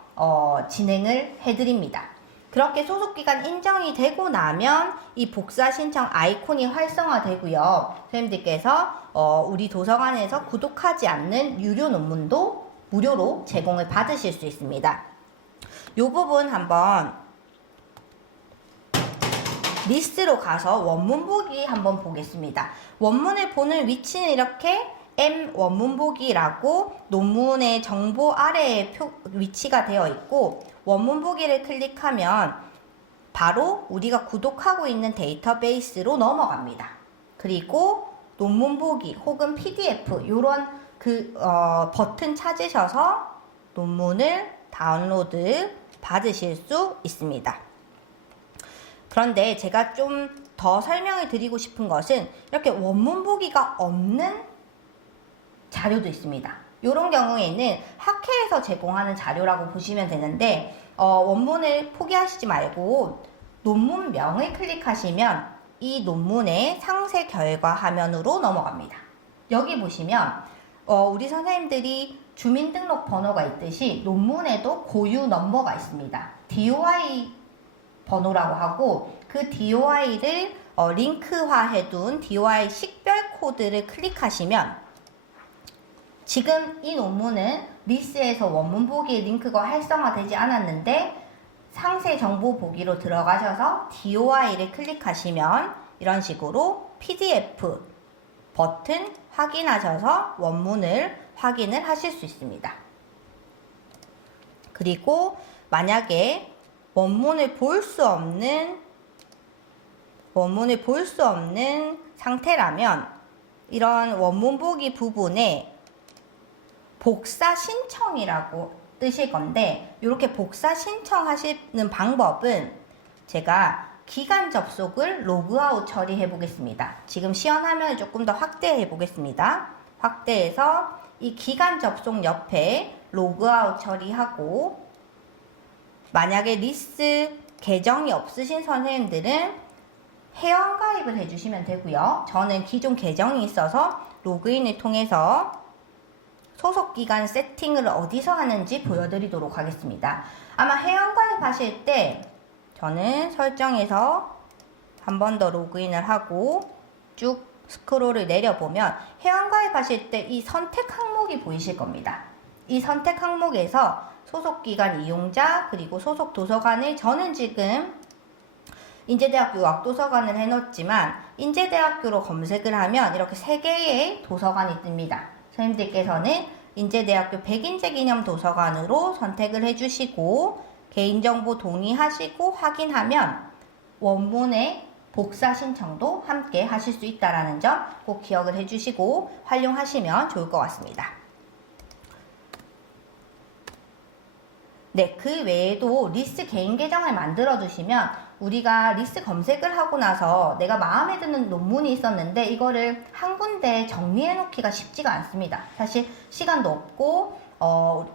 진행을 해 드립니다. 그렇게 소속기관 인정이 되고 나면 이 복사 신청 아이콘이 활성화되고요. 선생님들께서 우리 도서관에서 구독하지 않는 유료 논문도 무료로 제공을 받으실 수 있습니다. 이 부분 한번 리스트로 가서 원문 보기 한번 보겠습니다. 원문을 보는 위치는 이렇게 M 원문 보기라고 논문의 정보 아래에 위치가 되어 있고 원문 보기를 클릭하면 바로 우리가 구독하고 있는 데이터베이스로 넘어갑니다. 그리고 논문 보기 혹은 PDF 이런 버튼 찾으셔서 논문을 다운로드 받으실 수 있습니다. 그런데 제가 좀 더 설명을 드리고 싶은 것은 이렇게 원문 보기가 없는 자료도 있습니다. 이런 경우에는 학회에서 제공하는 자료라고 보시면 되는데 원문을 포기하시지 말고 논문명을 클릭하시면 이 논문의 상세 결과 화면으로 넘어갑니다. 여기 보시면 우리 선생님들이 주민등록 번호가 있듯이 논문에도 고유 넘버가 있습니다. DOI 번호라고 하고 그 DOI를 링크화해둔 DOI 식별 코드를 클릭하시면 지금 이 논문은 리스에서 원문 보기 링크가 활성화되지 않았는데 상세 정보 보기로 들어가셔서 DOI를 클릭하시면 이런 식으로 PDF 버튼 확인하셔서 원문을 확인을 하실 수 있습니다. 그리고 만약에 원문을 볼 수 없는 상태라면 이런 원문 보기 부분에 복사 신청이라고 뜨실 건데 이렇게 복사 신청하시는 방법은 제가 기간 접속을 로그아웃 처리해 보겠습니다. 지금 시연 화면을 조금 더 확대해 보겠습니다. 확대해서 이 기간 접속 옆에 로그아웃 처리하고 만약에 리스 계정이 없으신 선생님들은 회원가입을 해주시면 되고요. 저는 기존 계정이 있어서 로그인을 통해서 소속기간 세팅을 어디서 하는지 보여드리도록 하겠습니다. 아마 회원가입 하실 때 저는 설정에서 한 번 더 로그인을 하고 쭉 스크롤을 내려보면 회원가입 하실 때 이 선택 항목이 보이실 겁니다. 이 선택 항목에서 소속기관 이용자 그리고 소속 도서관을 저는 지금 인제대학교 유학도서관을 해놓았지만 인제대학교로 검색을 하면 이렇게 3개의 도서관이 뜹니다. 선생님들께서는 인제대학교 백인제기념도서관으로 선택을 해주시고 개인정보 동의하시고 확인하면 원문의 복사 신청도 함께 하실 수 있다는 점 꼭 기억을 해주시고 활용하시면 좋을 것 같습니다. 네, 그 외에도 리스 개인 계정을 만들어 두시면 우리가 리스 검색을 하고 나서 내가 마음에 드는 논문이 있었는데 이거를 한 군데 정리해 놓기가 쉽지가 않습니다. 사실 시간도 없고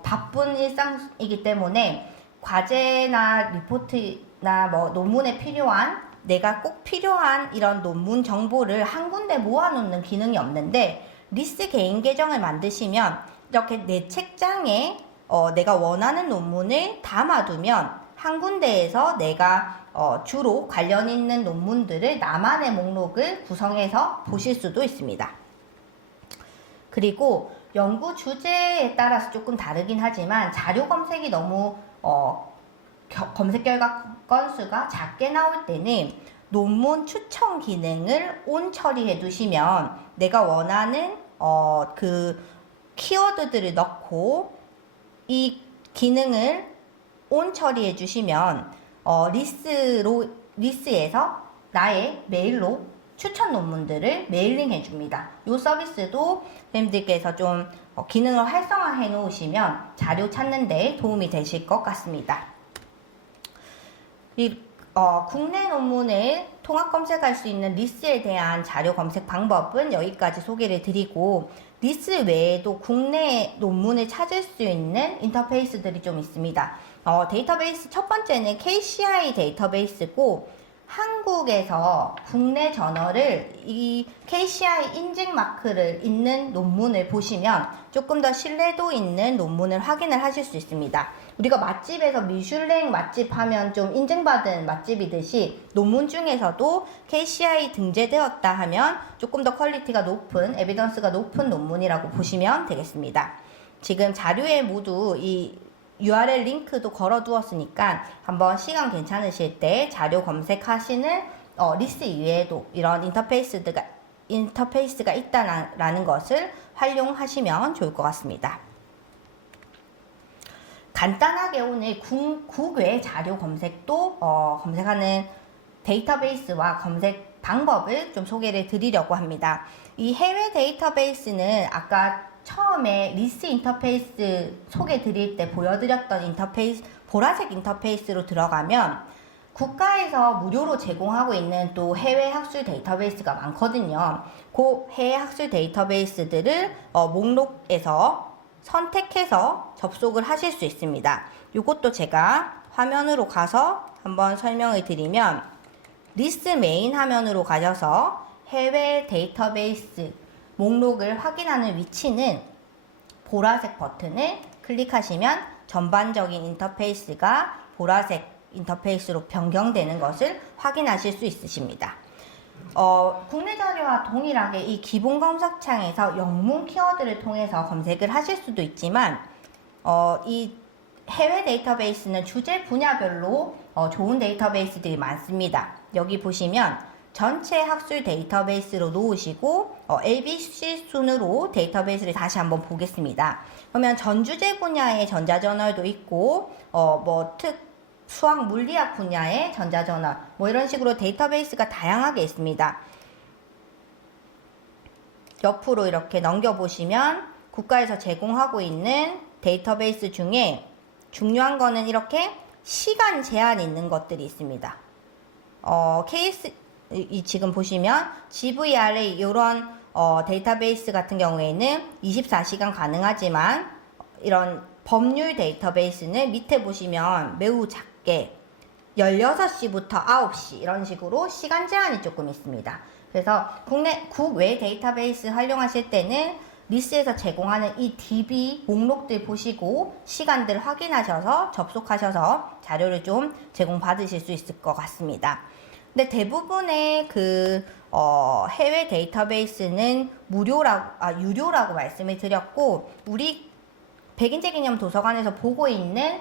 바쁜 일상이기 때문에 과제나 리포트나 뭐 논문에 필요한 내가 꼭 필요한 이런 논문 정보를 한 군데 모아놓는 기능이 없는데 리스 개인 계정을 만드시면 이렇게 내 책장에 내가 원하는 논문을 담아두면 한 군데에서 내가 주로 관련 있는 논문들을 나만의 목록을 구성해서 보실 수도 있습니다. 그리고 연구 주제에 따라서 조금 다르긴 하지만 자료 검색이 너무 검색 결과 건수가 작게 나올 때는 논문 추천 기능을 온 처리해 두시면 내가 원하는 그 키워드들을 넣고 이 기능을 온 처리해 주시면 리스에서 나의 메일로 추천 논문들을 메일링 해줍니다. 이 서비스도 선생님들께서 좀 기능을 활성화해 놓으시면 자료 찾는 데 도움이 되실 것 같습니다. 국내 논문을 통합 검색할 수 있는 리스에 대한 자료 검색 방법은 여기까지 소개를 드리고 리스 외에도 국내 논문을 찾을 수 있는 인터페이스들이 좀 있습니다. 데이터베이스 첫 번째는 KCI 데이터베이스고 한국에서 국내 저널을 이 KCI 인증 마크를 있는 논문을 보시면 조금 더 신뢰도 있는 논문을 확인을 하실 수 있습니다. 우리가 맛집에서 미슐랭 맛집 하면 좀 인증받은 맛집이듯이 논문 중에서도 KCI 등재되었다 하면 조금 더 퀄리티가 높은, 에비던스가 높은 논문이라고 보시면 되겠습니다. 지금 자료에 모두 이 URL 링크도 걸어 두었으니까 한번 시간 괜찮으실 때 자료 검색하시는 리스 이외에도 이런 인터페이스가 있다라는 것을 활용하시면 좋을 것 같습니다. 간단하게 오늘 국외 자료 검색도 검색하는 데이터베이스와 검색 방법을 좀 소개를 드리려고 합니다. 이 해외 데이터베이스는 아까 처음에 리스 인터페이스 소개 드릴 때 보여드렸던 인터페이스, 보라색 인터페이스로 들어가면 국가에서 무료로 제공하고 있는 또 해외 학술 데이터베이스가 많거든요. 그 해외 학술 데이터베이스들을 목록에서 선택해서 접속을 하실 수 있습니다. 이것도 제가 화면으로 가서 한번 설명을 드리면 리스 메인 화면으로 가셔서 해외 데이터베이스 목록을 확인하는 위치는 보라색 버튼을 클릭하시면 전반적인 인터페이스가 보라색 인터페이스로 변경되는 것을 확인하실 수 있으십니다. 국내 자료와 동일하게 이 기본 검색창에서 영문 키워드를 통해서 검색을 하실 수도 있지만 이 해외 데이터베이스는 주제 분야별로 좋은 데이터베이스들이 많습니다. 여기 보시면 전체 학술 데이터베이스로 놓으시고 ABC 순으로 데이터베이스를 다시 한번 보겠습니다. 그러면 전 주제 분야의 전자저널도 있고 수학 물리학 분야의 전자저널 이런 식으로 데이터베이스가 다양하게 있습니다. 옆으로 이렇게 넘겨보시면 국가에서 제공하고 있는 데이터베이스 중에 중요한 거는 이렇게 시간 제한이 있는 것들이 있습니다. 지금 보시면 GVRA 이런 데이터베이스 같은 경우에는 24시간 가능하지만 이런 법률 데이터베이스는 밑에 보시면 매우 작게 16시부터 9시 이런 식으로 시간 제한이 조금 있습니다. 그래서 국외 데이터베이스 활용하실 때는 리스에서 제공하는 이 DB 목록들 보시고 시간들 확인하셔서 접속하셔서 자료를 좀 제공받으실 수 있을 것 같습니다. 근데 대부분의 해외 데이터베이스는 유료라고 말씀을 드렸고, 우리 백인제기념 도서관에서 보고 있는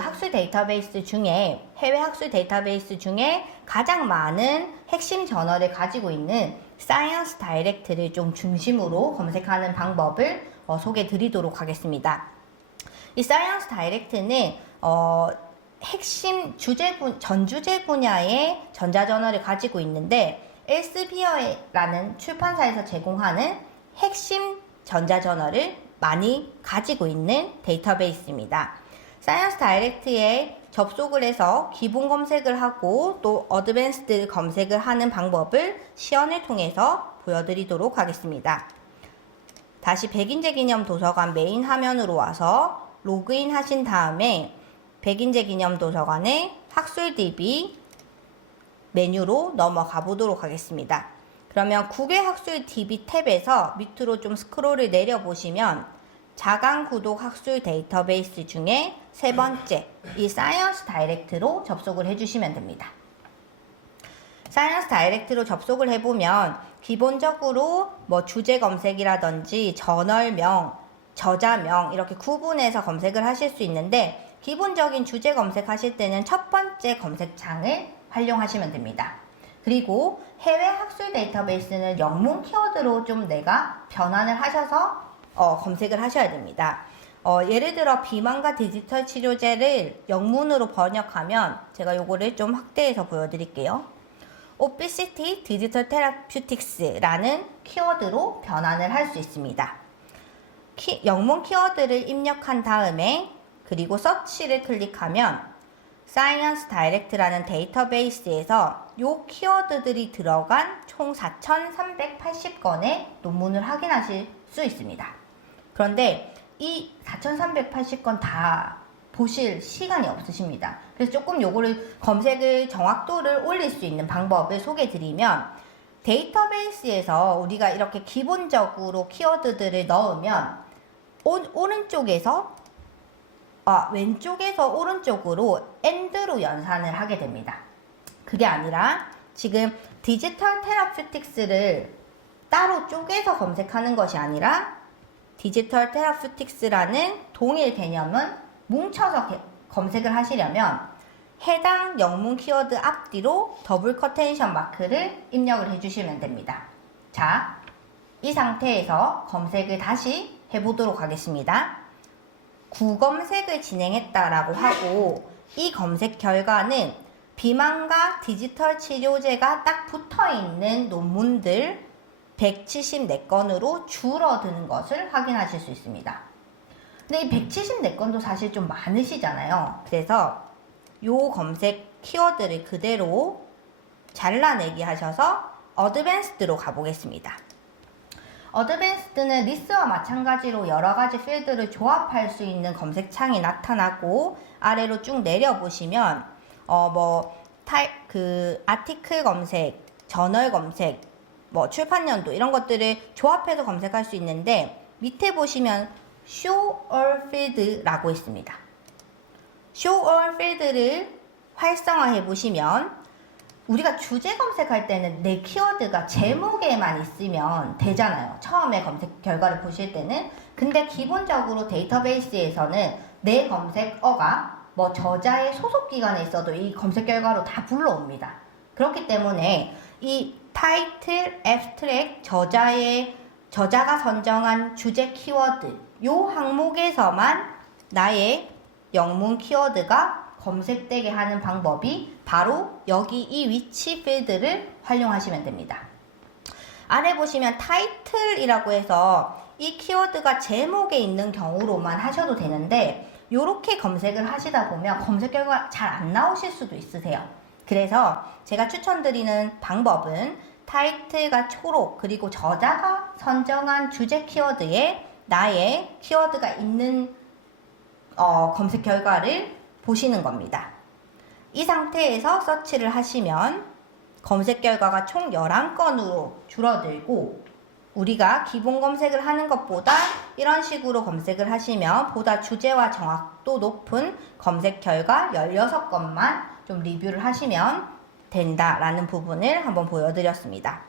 학술 데이터베이스 중에, 해외 학술 데이터베이스 중에 가장 많은 핵심 저널을 가지고 있는 사이언스 다이렉트를 좀 중심으로 검색하는 방법을 소개해 드리도록 하겠습니다. 이 사이언스 다이렉트는 핵심 전 주제 분야의 전자저널을 가지고 있는데 엘스비어라는 출판사에서 제공하는 핵심 전자저널을 많이 가지고 있는 데이터베이스입니다. 사이언스 다이렉트에 접속을 해서 기본 검색을 하고 또 어드밴스드 검색을 하는 방법을 시연을 통해서 보여드리도록 하겠습니다. 다시 백인제 기념 도서관 메인 화면으로 와서 로그인 하신 다음에 백인제 기념 도서관의 학술 DB 메뉴로 넘어가 보도록 하겠습니다. 그러면 국외 학술 DB 탭에서 밑으로 좀 스크롤을 내려보시면 자강 구독 학술 데이터베이스 중에 세 번째 이 사이언스 다이렉트로 접속을 해주시면 됩니다. 사이언스 다이렉트로 접속을 해보면 기본적으로 뭐 주제 검색이라든지 저널명, 저자명 이렇게 구분해서 검색을 하실 수 있는데 기본적인 주제 검색하실 때는 첫 번째 검색창을 활용하시면 됩니다. 그리고 해외 학술 데이터베이스는 영문 키워드로 좀 내가 변환을 하셔서 검색을 하셔야 됩니다. 예를 들어 비만과 디지털 치료제를 영문으로 번역하면 제가 요거를 좀 확대해서 보여드릴게요. Obesity Digital Therapeutics라는 키워드로 변환을 할 수 있습니다. 영문 키워드를 입력한 다음에 그리고 서치를 클릭하면 사이언스 다이렉트라는 데이터베이스에서 요 키워드들이 들어간 총 4,380건의 논문을 확인하실 수 있습니다. 그런데 이 4,380건 다 보실 시간이 없으십니다. 그래서 조금 요거를 검색을 정확도를 올릴 수 있는 방법을 소개해 드리면 데이터베이스에서 우리가 이렇게 기본적으로 키워드들을 넣으면 왼쪽에서 오른쪽으로 AND로 연산을 하게 됩니다. 그게 아니라 지금 디지털 테라퓨틱스를 따로 쪼개서 검색하는 것이 아니라 디지털 테라퓨틱스라는 동일 개념은 뭉쳐서 검색을 하시려면 해당 영문 키워드 앞뒤로 더블 커테이션 마크를 입력을 해주시면 됩니다. 자, 이 상태에서 검색을 다시 해보도록 하겠습니다. 구검색을 진행했다라고 하고 이 검색 결과는 비만과 디지털 치료제가 딱 붙어있는 논문들 174건으로 줄어드는 것을 확인하실 수 있습니다. 근데 이 174건도 사실 좀 많으시잖아요. 그래서 요 검색 키워드를 그대로 잘라내기 하셔서 어드밴스드로 가보겠습니다. 어드밴스드는 리스와 마찬가지로 여러가지 필드를 조합할 수 있는 검색창이 나타나고 아래로 쭉 내려보시면 아티클 검색, 저널 검색, 출판연도 이런 것들을 조합해서 검색할 수 있는데 밑에 보시면 Show All Field라고 있습니다. Show All Field를 활성화해 보시면 우리가 주제 검색할 때는 내 키워드가 제목에만 있으면 되잖아요. 처음에 검색 결과를 보실 때는. 근데 기본적으로 데이터베이스에서는 내 검색어가 저자의 소속 기관에 있어도 이 검색 결과로 다 불러옵니다. 그렇기 때문에 이 타이틀, 애브스트랙, 저자가 선정한 주제 키워드 요 항목에서만 나의 영문 키워드가 검색되게 하는 방법이 바로 여기 이 위치 필드를 활용하시면 됩니다. 아래 보시면 타이틀이라고 해서 이 키워드가 제목에 있는 경우로만 하셔도 되는데 이렇게 검색을 하시다 보면 검색 결과 잘 안 나오실 수도 있으세요. 그래서 제가 추천드리는 방법은 타이틀과 초록 그리고 저자가 선정한 주제 키워드에 나의 키워드가 있는 검색 결과를 보시는 겁니다. 이 상태에서 서치를 하시면 검색 결과가 총 11건으로 줄어들고 우리가 기본 검색을 하는 것보다 이런 식으로 검색을 하시면 보다 주제와 정확도 높은 검색 결과 16건만 좀 리뷰를 하시면 된다라는 부분을 한번 보여드렸습니다.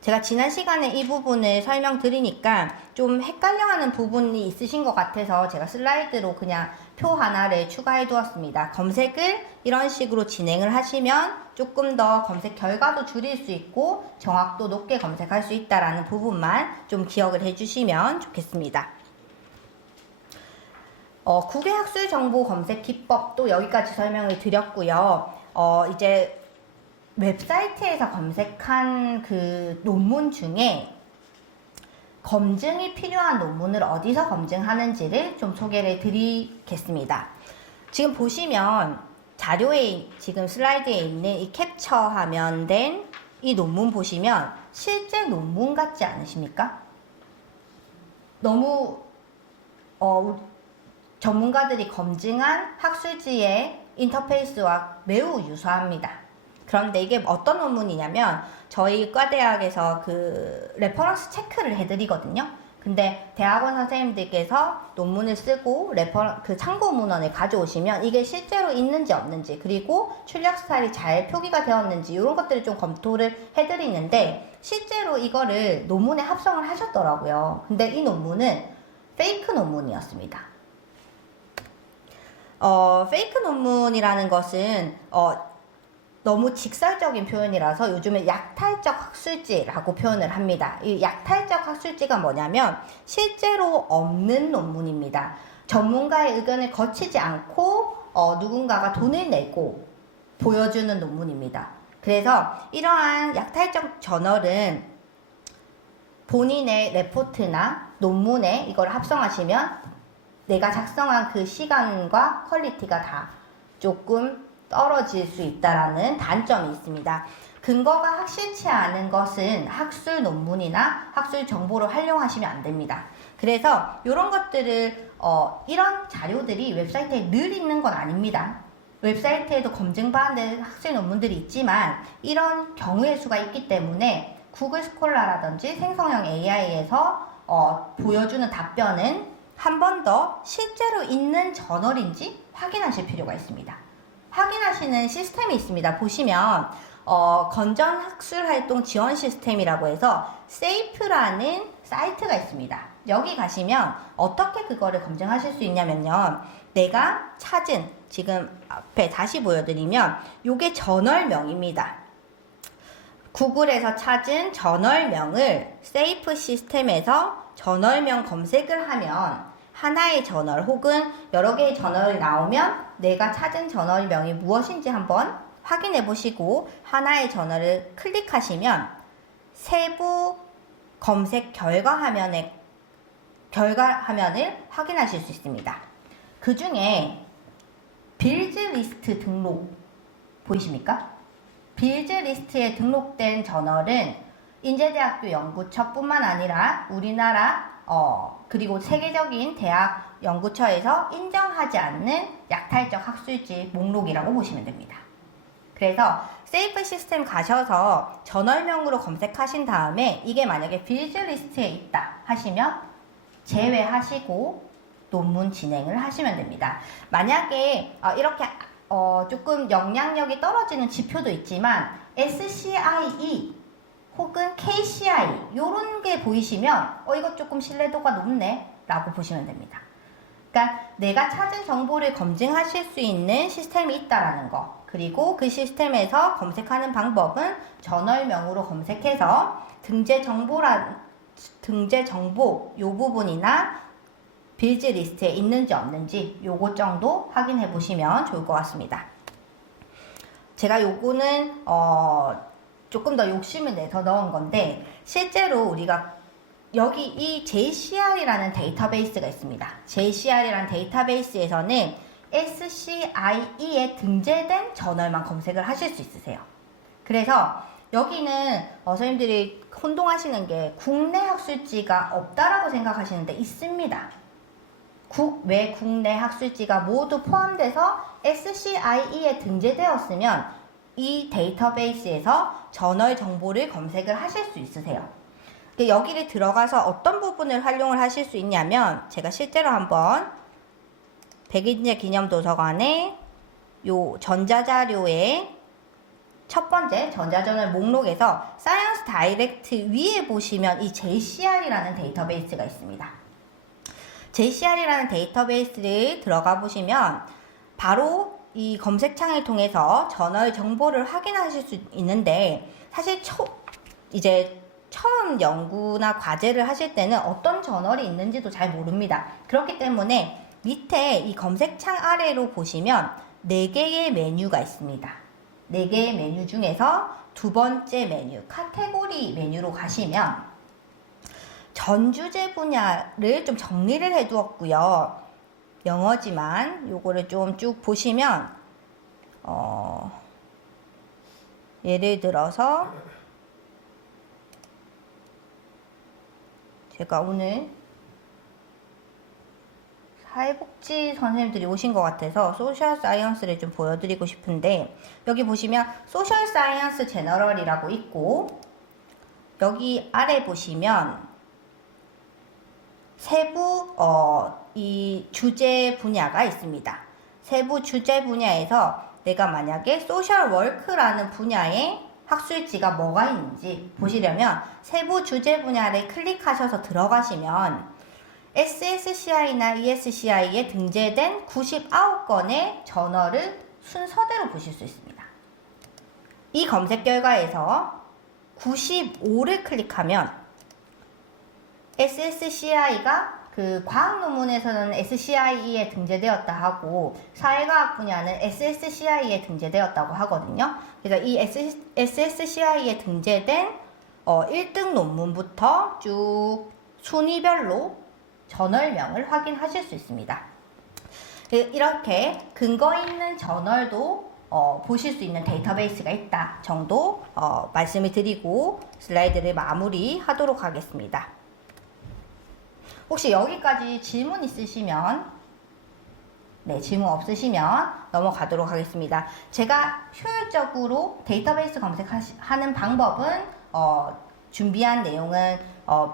제가 지난 시간에 이 부분을 설명드리니까 좀 헷갈려하는 부분이 있으신 것 같아서 제가 슬라이드로 그냥 표 하나를 추가해 두었습니다. 검색을 이런 식으로 진행을 하시면 조금 더 검색 결과도 줄일 수 있고 정확도 높게 검색할 수 있다라는 부분만 좀 기억을 해주시면 좋겠습니다. 국외 학술 정보 검색 기법도 여기까지 설명을 드렸고요. 이제 웹사이트에서 검색한 그 논문 중에 검증이 필요한 논문을 어디서 검증하는지를 좀 소개를 드리겠습니다. 지금 보시면 자료에 지금 슬라이드에 있는 이 캡처하면 된 이 논문 보시면 실제 논문 같지 않으십니까? 너무 전문가들이 검증한 학술지의 인터페이스와 매우 유사합니다. 그런데 이게 어떤 논문이냐면 저희 과대학에서 그 레퍼런스 체크를 해드리거든요. 근데 대학원 선생님들께서 논문을 쓰고 그 참고 문헌을 가져오시면 이게 실제로 있는지 없는지 그리고 출력 스타일이 잘 표기가 되었는지 이런 것들을 좀 검토를 해드리는데 실제로 이거를 논문에 합성을 하셨더라고요. 근데 이 논문은 페이크 논문이었습니다. 페이크 논문이라는 것은 너무 직설적인 표현이라서 요즘에 약탈적 학술지라고 표현을 합니다. 이 약탈적 학술지가 뭐냐면 실제로 없는 논문입니다. 전문가의 의견을 거치지 않고 누군가가 돈을 내고 보여주는 논문입니다. 그래서 이러한 약탈적 저널은 본인의 레포트나 논문에 이걸 합성하시면 내가 작성한 그 시간과 퀄리티가 다 조금 떨어질 수 있다라는 단점이 있습니다. 근거가 확실치 않은 것은 학술 논문이나 학술 정보로 활용하시면 안 됩니다. 그래서 이런 것들을 이런 자료들이 웹사이트에 늘 있는 건 아닙니다. 웹사이트에도 검증받은 학술 논문들이 있지만 이런 경우의 수가 있기 때문에 구글 스콜라라든지 생성형 AI에서 보여주는 답변은 한 번 더 실제로 있는 저널인지 확인하실 필요가 있습니다. 확인하시는 시스템이 있습니다. 보시면 건전 학술 활동 지원 시스템이라고 해서 세이프라는 사이트가 있습니다. 여기 가시면 어떻게 그거를 검증하실 수 있냐면요. 내가 찾은 지금 앞에 다시 보여드리면 요게 저널명입니다. 구글에서 찾은 저널명을 세이프 시스템에서 저널명 검색을 하면 하나의 저널 혹은 여러 개의 저널이 나오면 내가 찾은 저널명이 무엇인지 한번 확인해 보시고 하나의 저널을 클릭하시면 세부 검색 결과 화면을 확인하실 수 있습니다. 그 중에 빌즈 리스트 등록 보이십니까? 빌즈 리스트에 등록된 저널은 인제대학교 연구처뿐만 아니라 우리나라 그리고 세계적인 대학 연구처에서 인정하지 않는 약탈적 학술지 목록이라고 보시면 됩니다. 그래서 세이프 시스템 가셔서 저널명으로 검색하신 다음에 이게 만약에 빌즈 리스트에 있다 하시면 제외하시고 논문 진행을 하시면 됩니다. 만약에 이렇게 조금 영향력이 떨어지는 지표도 있지만 SCIE 혹은 KCI 요런 게 보이시면 이거 조금 신뢰도가 높네 라고 보시면 됩니다. 그러니까 내가 찾은 정보를 검증하실 수 있는 시스템이 있다라는 거, 그리고 그 시스템에서 검색하는 방법은 저널명으로 검색해서 등재 정보 요 부분이나 빌즈 리스트에 있는지 없는지 요거 정도 확인해 보시면 좋을 것 같습니다. 제가 요거는 조금 더 욕심을 내서 넣은 건데 실제로 우리가 여기 이 JCR이라는 데이터베이스가 있습니다. JCR이라는 데이터베이스에서는 SCIE에 등재된 저널만 검색을 하실 수 있으세요. 그래서 여기는 선생님들이 혼동하시는 게 국내 학술지가 없다라고 생각하시는데 있습니다. 국외 국내 학술지가 모두 포함돼서 SCIE에 등재되었으면 이 데이터베이스에서 저널 정보를 검색을 하실 수 있으세요. 여기를 들어가서 어떤 부분을 활용을 하실 수 있냐면 제가 실제로 한번 백인제 기념도서관의 요 전자자료의 첫 번째 전자저널 목록에서 사이언스 다이렉트 위에 보시면 이 JCR이라는 데이터베이스가 있습니다. JCR이라는 데이터베이스를 들어가 보시면 바로 이 검색창을 통해서 저널 정보를 확인하실 수 있는데, 사실 이제 처음 연구나 과제를 하실 때는 어떤 저널이 있는지도 잘 모릅니다. 그렇기 때문에 밑에 이 검색창 아래로 보시면 4개의 메뉴가 있습니다. 4개의 메뉴 중에서 두 번째 메뉴, 카테고리 메뉴로 가시면 전 주제 분야를 좀 정리를 해 두었고요. 영어지만 요거를 좀 쭉 보시면 예를 들어서 제가 오늘 사회복지 선생님들이 오신 것 같아서 소셜 사이언스를 좀 보여드리고 싶은데, 여기 보시면 소셜 사이언스 제너럴이라고 있고, 여기 아래 보시면 세부 이 주제 분야가 있습니다. 세부 주제 분야에서 내가 만약에 소셜 워크라는 분야에 학술지가 뭐가 있는지 보시려면 세부 주제 분야를 클릭하셔서 들어가시면 SSCI나 ESCI에 등재된 99건의 저널을 순서대로 보실 수 있습니다. 이 검색 결과에서 95를 클릭하면 SSCI가 그 과학 논문에서는 SCI에 등재되었다 하고 사회과학 분야는 SSCI에 등재되었다고 하거든요. 그래서 이 SSCI에 등재된 1등 논문부터 쭉 순위별로 저널명을 확인하실 수 있습니다. 이렇게 근거 있는 저널도 보실 수 있는 데이터베이스가 있다 정도 말씀을 드리고 슬라이드를 마무리하도록 하겠습니다. 혹시 여기까지 질문 있으시면, 네, 질문 없으시면 넘어가도록 하겠습니다. 제가 효율적으로 데이터베이스 검색하는 방법은 준비한 내용은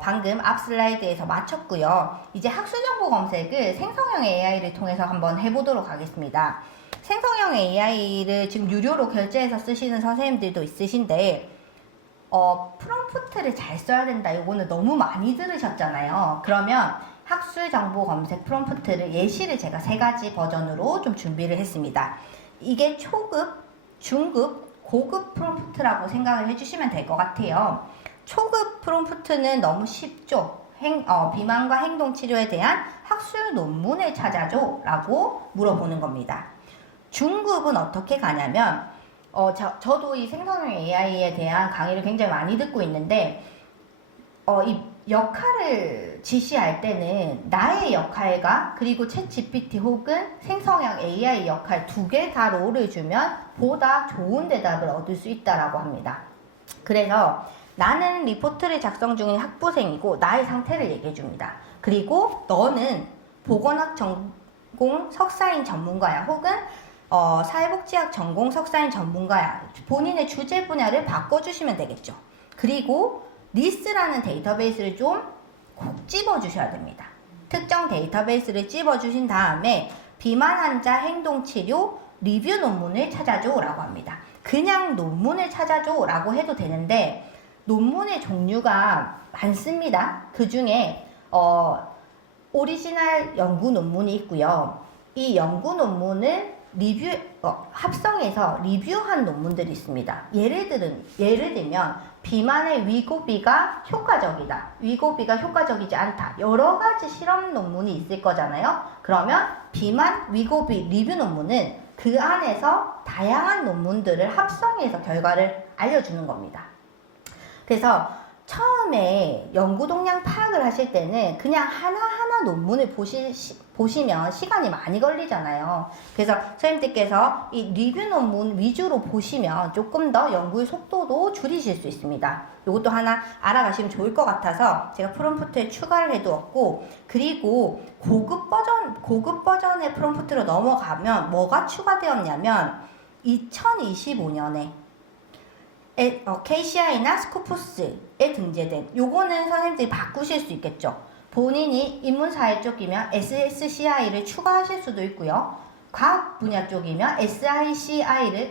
방금 앞 슬라이드에서 마쳤고요. 이제 학술정보 검색을 생성형 AI를 통해서 한번 해보도록 하겠습니다. 생성형 AI를 지금 유료로 결제해서 쓰시는 선생님들도 있으신데, 프롬프트를 잘 써야 된다. 이거는 너무 많이 들으셨잖아요. 그러면 학술정보 검색 프롬프트를 예시를 제가 3가지 버전으로 좀 준비를 했습니다. 이게 초급, 중급, 고급 프롬프트라고 생각을 해주시면 될 것 같아요. 초급 프롬프트는 너무 쉽죠. 비만과 행동치료에 대한 학술 논문을 찾아줘 라고 물어보는 겁니다. 중급은 어떻게 가냐면 저도 이 생성형 AI에 대한 강의를 굉장히 많이 듣고 있는데, 이 역할을 지시할 때는 나의 역할과 그리고 챗GPT 혹은 생성형 AI 역할 2개 다 롤을 주면 보다 좋은 대답을 얻을 수 있다라고 합니다. 그래서 나는 리포트를 작성 중인 학부생이고 나의 상태를 얘기해 줍니다. 그리고 너는 보건학 전공 석사인 전문가야 혹은 사회복지학 전공 석사인 전문가야. 본인의 주제 분야를 바꿔주시면 되겠죠. 그리고 리스라는 데이터베이스를 좀 콕 집어주셔야 됩니다. 특정 데이터베이스를 집어주신 다음에 비만 환자 행동치료 리뷰 논문을 찾아줘 라고 합니다. 그냥 논문을 찾아줘 라고 해도 되는데 논문의 종류가 많습니다. 그 중에 오리지널 연구 논문이 있고요. 이 연구 논문을 합성해서 리뷰한 논문들이 있습니다. 예를 들면 비만의 위고비가 효과적이다. 위고비가 효과적이지 않다. 여러 가지 실험 논문이 있을 거잖아요. 그러면 비만 위고비 리뷰 논문은 그 안에서 다양한 논문들을 합성해서 결과를 알려주는 겁니다. 그래서 처음에 연구 동향 파악을 하실 때는 그냥 하나하나 논문을 보시면 시간이 많이 걸리잖아요. 그래서 선생님들께서 이 리뷰 논문 위주로 보시면 조금 더 연구의 속도도 줄이실 수 있습니다. 이것도 하나 알아가시면 좋을 것 같아서 제가 프롬프트에 추가를 해두었고, 그리고 고급 버전의 프롬프트로 넘어가면 뭐가 추가되었냐면 2025년에 KCI나 스코푸스에 등재된, 요거는 선생님들이 바꾸실 수 있겠죠. 본인이 인문사회 쪽이면 SSCI를 추가하실 수도 있고요. 과학 분야 쪽이면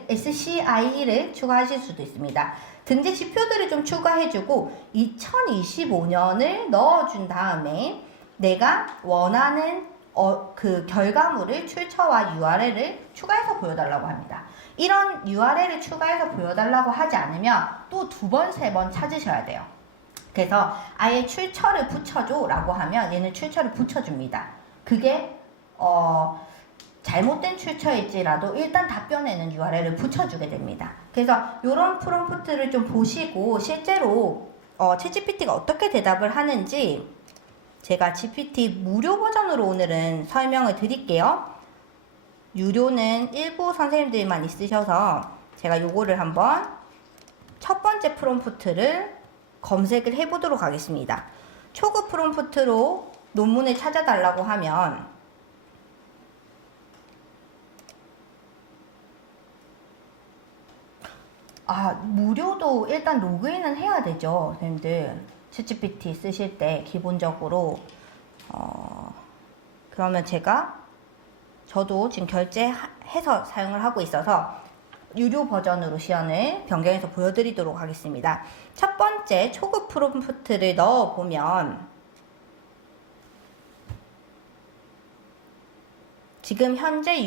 SCI를 추가하실 수도 있습니다. 등재 지표들을 좀 추가해주고 2025년을 넣어준 다음에 내가 원하는 그 결과물을 출처와 URL을 추가해서 보여달라고 합니다. 이런 URL을 추가해서 보여달라고 하지 않으면 또 2번, 3번 찾으셔야 돼요. 그래서 아예 출처를 붙여줘 라고 하면 얘는 출처를 붙여줍니다. 그게 잘못된 출처일지라도 일단 답변에는 URL을 붙여주게 됩니다. 그래서 이런 프롬프트를 좀 보시고 실제로 챗GPT가 어떻게 대답을 하는지 제가 GPT 무료 버전으로 오늘은 설명을 드릴게요. 유료는 일부 선생님들만 있으셔서 제가 요거를 한번 첫 번째 프롬프트를 검색을 해보도록 하겠습니다. 초급 프롬프트로 논문을 찾아달라고 하면 무료도 일단 로그인은 해야 되죠, 선생님들. 챗GPT 쓰실 때 기본적으로 그러면 저도 지금 결제해서 사용을 하고 있어서 유료 버전으로 시연을 변경해서 보여드리도록 하겠습니다. 첫 번째 초급 프롬프트를 넣어보면 지금 현재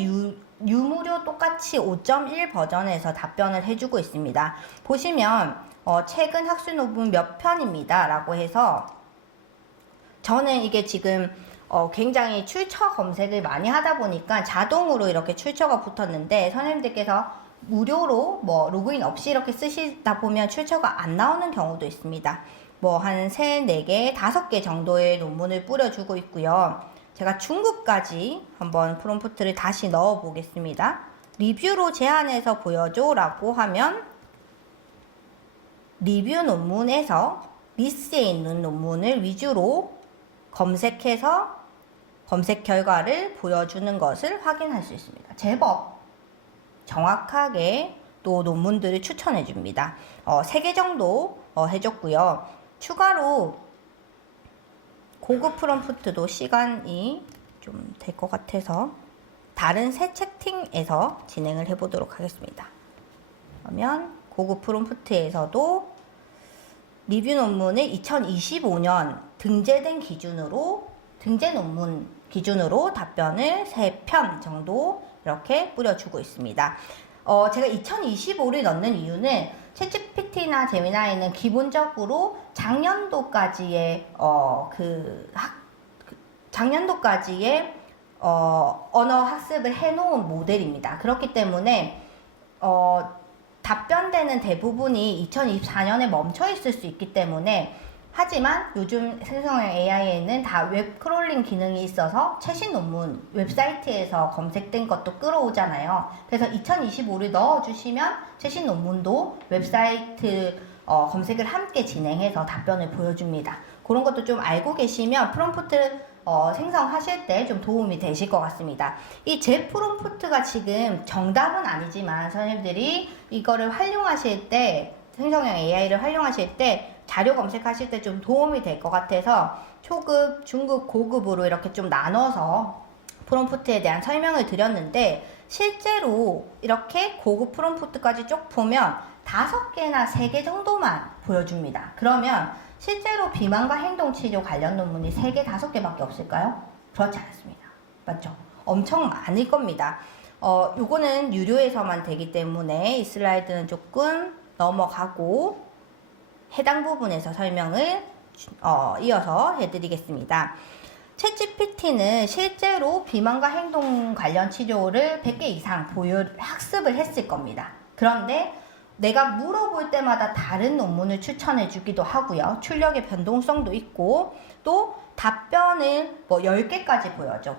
유무료 똑같이 5.1 버전에서 답변을 해주고 있습니다. 보시면 최근 학술 논문 몇 편입니다 라고 해서 저는 이게 지금 굉장히 출처 검색을 많이 하다 보니까 자동으로 이렇게 출처가 붙었는데 선생님들께서 무료로 로그인 없이 이렇게 쓰시다 보면 출처가 안 나오는 경우도 있습니다. 한 3, 4개, 5개 정도의 논문을 뿌려주고 있고요. 제가 중급까지 한번 프롬프트를 다시 넣어 보겠습니다. 리뷰로 제안해서 보여줘 라고 하면 리뷰 논문에서 리스트에 있는 논문을 위주로 검색해서 검색 결과를 보여주는 것을 확인할 수 있습니다. 제법 정확하게 또 논문들을 추천해 줍니다. 3개 정도 해줬고요. 추가로 고급 프롬프트도 시간이 좀 될 것 같아서 다른 새 채팅에서 진행을 해보도록 하겠습니다. 그러면 고급 프롬프트에서도 리뷰 논문을 2025년 등재된 기준으로 등재 논문 기준으로 답변을 3편 정도 이렇게 뿌려주고 있습니다. 제가 2025를 넣는 이유는 챗GPT나 제미나이는 기본적으로 작년도까지의 작년도까지의 언어 학습을 해놓은 모델입니다. 그렇기 때문에 답변되는 대부분이 2024년에 멈춰 있을 수 있기 때문에 하지만 요즘 생성형 AI에는 다 웹 크롤링 기능이 있어서 최신 논문 웹사이트에서 검색된 것도 끌어오잖아요. 그래서 2025를 넣어주시면 최신 논문도 웹사이트 검색을 함께 진행해서 답변을 보여줍니다. 그런 것도 좀 알고 계시면 프롬프트 생성하실 때 좀 도움이 되실 것 같습니다. 이 제 프롬프트가 지금 정답은 아니지만 선생님들이 이거를 활용하실 때 생성형 AI를 활용하실 때 자료 검색하실 때 좀 도움이 될 것 같아서 초급, 중급, 고급으로 이렇게 좀 나눠서 프롬프트에 대한 설명을 드렸는데 실제로 이렇게 고급 프롬프트까지 쭉 보면 5개나 3개 정도만 보여줍니다. 그러면 실제로 비만과 행동치료 관련 논문이 3개, 5개밖에 없을까요? 그렇지 않습니다. 맞죠? 엄청 많을 겁니다. 요거는 유료에서만 되기 때문에 이 슬라이드는 조금 넘어가고 해당 부분에서 설명을 이어서 해드리겠습니다. 챗GPT는 실제로 비만과 행동 관련 치료를 100개 이상 학습을 했을 겁니다. 그런데 내가 물어볼 때마다 다른 논문을 추천해 주기도 하고요. 출력의 변동성도 있고 또 답변을 10개까지 보여줘.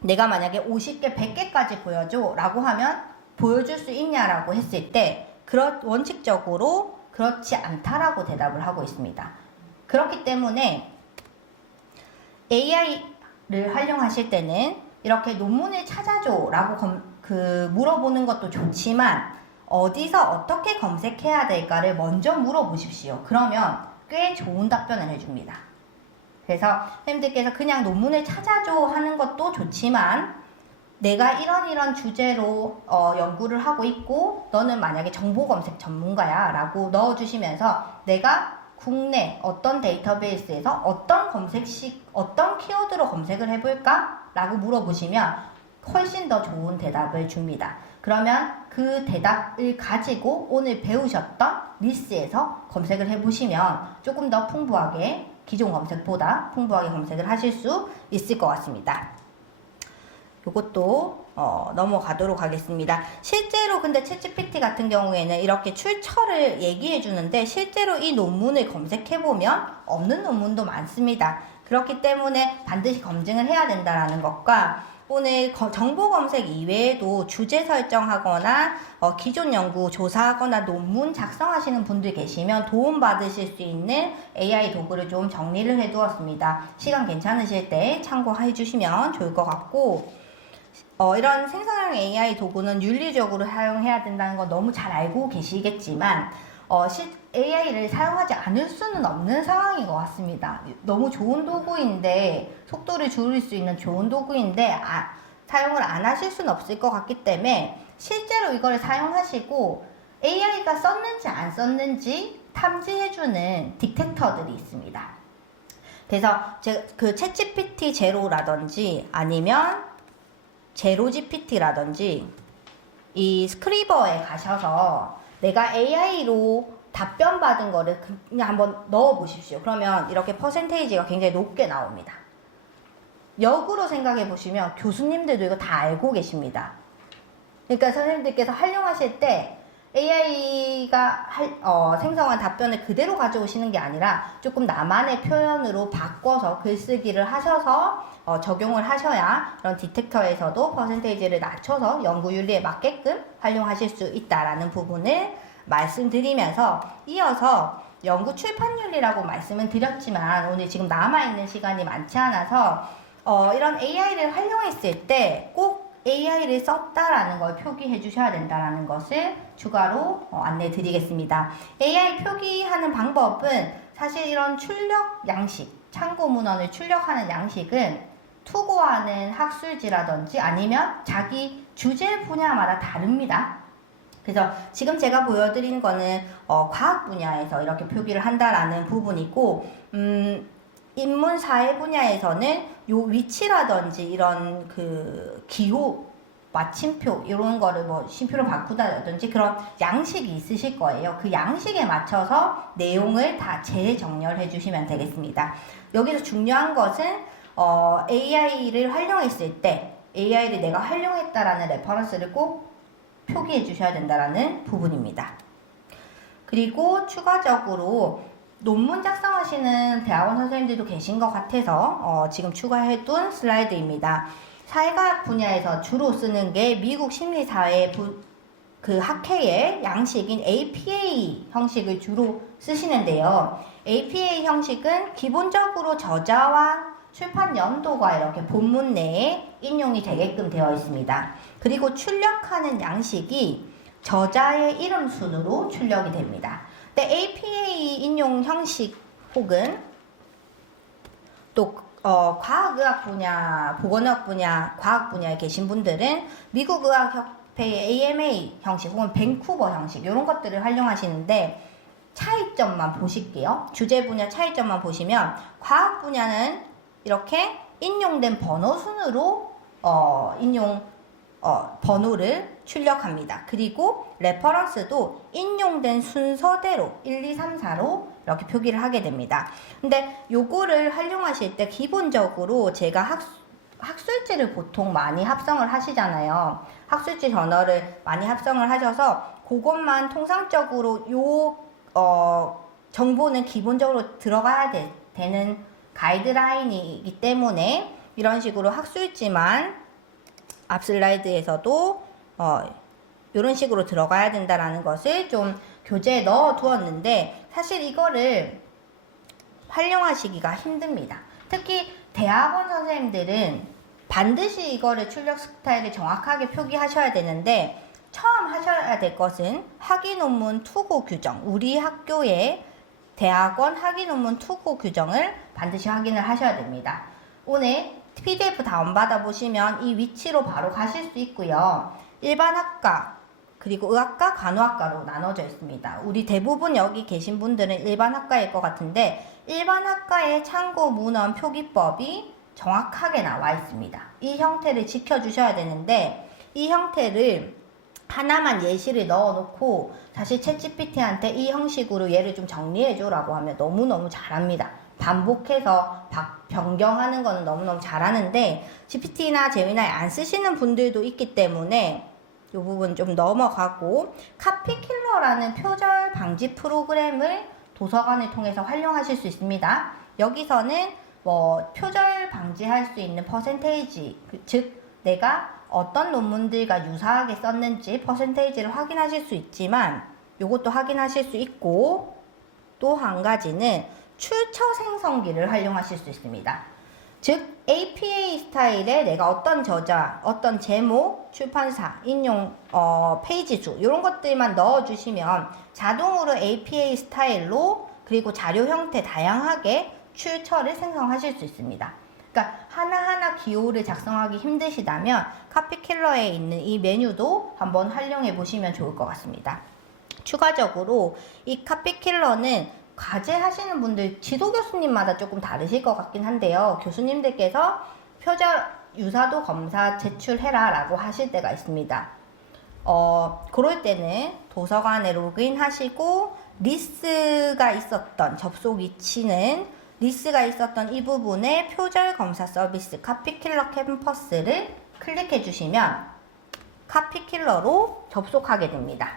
내가 만약에 50개, 100개까지 보여줘 라고 하면 보여줄 수 있냐라고 했을 때 원칙적으로 그렇지 않다라고 대답을 하고 있습니다. 그렇기 때문에 AI를 활용하실 때는 이렇게 논문을 찾아줘 라고 물어보는 것도 좋지만 어디서 어떻게 검색해야 될까를 먼저 물어보십시오. 그러면 꽤 좋은 답변을 해줍니다. 그래서 선생님들께서 그냥 논문을 찾아줘 하는 것도 좋지만 내가 이런 주제로 연구를 하고 있고 너는 만약에 정보검색 전문가야 라고 넣어주시면서 내가 국내 어떤 데이터베이스에서 어떤 키워드로 검색을 해볼까? 라고 물어보시면 훨씬 더 좋은 대답을 줍니다. 그러면 그 대답을 가지고 오늘 배우셨던 리스에서 검색을 해보시면 조금 더 풍부하게, 기존 검색보다 풍부하게 검색을 하실 수 있을 것 같습니다. 이것도 넘어가도록 하겠습니다. 실제로 근데 챗GPT 같은 경우에는 이렇게 출처를 얘기해 주는데 실제로 이 논문을 검색해 보면 없는 논문도 많습니다. 그렇기 때문에 반드시 검증을 해야 된다는 것과 오늘 정보 검색 이외에도 주제 설정하거나 기존 연구 조사하거나 논문 작성하시는 분들 계시면 도움 받으실 수 있는 AI 도구를 좀 정리를 해 두었습니다. 시간 괜찮으실 때 참고해 주시면 좋을 것 같고, 이런 생성형 AI 도구는 윤리적으로 사용해야 된다는 거 너무 잘 알고 계시겠지만 AI를 사용하지 않을 수는 없는 상황인 것 같습니다. 너무 좋은 도구인데, 속도를 줄일 수 있는 좋은 도구인데 사용을 안 하실 수는 없을 것 같기 때문에 실제로 이걸 사용하시고 AI가 썼는지 안 썼는지 탐지해주는 디텍터들이 있습니다. 그래서 그 챗GPT 제로라든지 아니면 제로GPT라든지 이 스크리버에 가셔서 내가 AI로 답변 받은 거를 그냥 한번 넣어 보십시오. 그러면 이렇게 퍼센테이지가 굉장히 높게 나옵니다. 역으로 생각해 보시면 교수님들도 이거 다 알고 계십니다. 그러니까 선생님들께서 활용하실 때 AI가 생성한 답변을 그대로 가져오시는 게 아니라 조금 나만의 표현으로 바꿔서 글쓰기를 하셔서 적용을 하셔야 이런 디텍터에서도 퍼센테이지를 낮춰서 연구윤리에 맞게끔 활용하실 수 있다라는 부분을 말씀드리면서 이어서 연구 출판윤리라고 말씀을 드렸지만 오늘 지금 남아있는 시간이 많지 않아서 이런 AI를 활용했을 때 꼭 AI를 썼다라는 걸 표기해 주셔야 된다라는 것을 추가로 안내 드리겠습니다. AI 표기하는 방법은 사실 이런 출력 양식, 참고 문헌을 출력하는 양식은 투고하는 학술지라든지 아니면 자기 주제 분야마다 다릅니다. 그래서 지금 제가 보여드리는 거는 과학 분야에서 이렇게 표기를 한다라는 부분이고, 인문사회 분야에서는 요 위치라든지 이런 그 기호, 마침표 이런 거를 뭐 쉼표로 바꾸다든지 그런 양식이 있으실 거예요. 그 양식에 맞춰서 내용을 다 재정렬해 주시면 되겠습니다. 여기서 중요한 것은 AI를 활용했을 때 AI를 내가 활용했다라는 레퍼런스를 꼭 표기해 주셔야 된다라는 부분입니다. 그리고 추가적으로 논문 작성하시는 대학원 선생님들도 계신 것 같아서 지금 추가해둔 슬라이드입니다. 사회과학 분야에서 주로 쓰는 게 미국 심리사회 그 학회의 양식인 APA 형식을 주로 쓰시는데요. APA 형식은 기본적으로 저자와 출판 연도가 이렇게 본문 내에 인용이 되게끔 되어 있습니다. 그리고 출력하는 양식이 저자의 이름 순으로 출력이 됩니다. 근데 APA 인용 형식 혹은 또 과학의학 분야, 보건의학 분야, 과학 분야에 계신 분들은 미국 의학협회의 AMA 형식 혹은 밴쿠버 형식 이런 것들을 활용하시는데 차이점만 보실게요. 주제 분야 차이점만 보시면 과학 분야는 이렇게 인용된 번호 순으로 번호를 출력합니다. 그리고 레퍼런스도 인용된 순서대로 1, 2, 3, 4로 이렇게 표기를 하게 됩니다. 근데 요거를 활용하실 때 기본적으로 제가 학술지를 보통 많이 합성을 하시잖아요. 학술지 저널을 많이 합성을 하셔서 그것만 통상적으로 정보는 기본적으로 들어가야 되는 가이드라인이기 때문에 이런 식으로 학술지만 앞 슬라이드에서도 이런 식으로 들어가야 된다라는 것을 좀 교재에 넣어 두었는데 사실 이거를 활용하시기가 힘듭니다. 특히 대학원 선생님들은 반드시 이거를 출력 스타일을 정확하게 표기하셔야 되는데 처음 하셔야 될 것은 학위 논문 투고 규정, 우리 학교의 대학원 학위 논문 투고 규정을 반드시 확인을 하셔야 됩니다. 오늘 PDF 다운받아 보시면 이 위치로 바로 가실 수 있고요. 일반 학과 그리고 의학과, 간호학과로 나눠져 있습니다. 우리 대부분 여기 계신 분들은 일반 학과일 것 같은데 일반 학과의 참고 문헌 표기법이 정확하게 나와 있습니다. 이 형태를 지켜주셔야 되는데 이 형태를 하나만 예시를 넣어놓고 사실 챗GPT한테 이 형식으로 얘를 좀 정리해줘라고 하면 너무너무 잘합니다. 반복해서 변경하는 거는 너무너무 잘하는데 GPT나 제미나이 안 쓰시는 분들도 있기 때문에 이 부분 좀 넘어가고 카피킬러라는 표절 방지 프로그램을 도서관을 통해서 활용하실 수 있습니다. 여기서는 뭐 표절 방지할 수 있는 퍼센테이지, 즉 내가 어떤 논문들과 유사하게 썼는지 퍼센테이지를 확인하실 수 있지만 이것도 확인하실 수 있고 또 한 가지는 출처 생성기를 활용하실 수 있습니다. 즉 APA 스타일에 내가 어떤 저자, 어떤 제목, 출판사, 인용 페이지 수 이런 것들만 넣어주시면 자동으로 APA 스타일로 그리고 자료 형태 다양하게 출처를 생성하실 수 있습니다. 그러니까 하나하나 기호를 작성하기 힘드시다면 카피킬러에 있는 이 메뉴도 한번 활용해 보시면 좋을 것 같습니다. 추가적으로 이 카피킬러는 과제 하시는 분들 지도 교수님마다 조금 다르실 것 같긴 한데요. 교수님들께서 표절 유사도 검사 제출해라 라고 하실 때가 있습니다. 그럴 때는 도서관에 로그인 하시고 리스가 있었던 접속 위치는 리스가 있었던 이 부분에 표절 검사 서비스 카피킬러 캠퍼스를 클릭해 주시면 카피킬러로 접속하게 됩니다.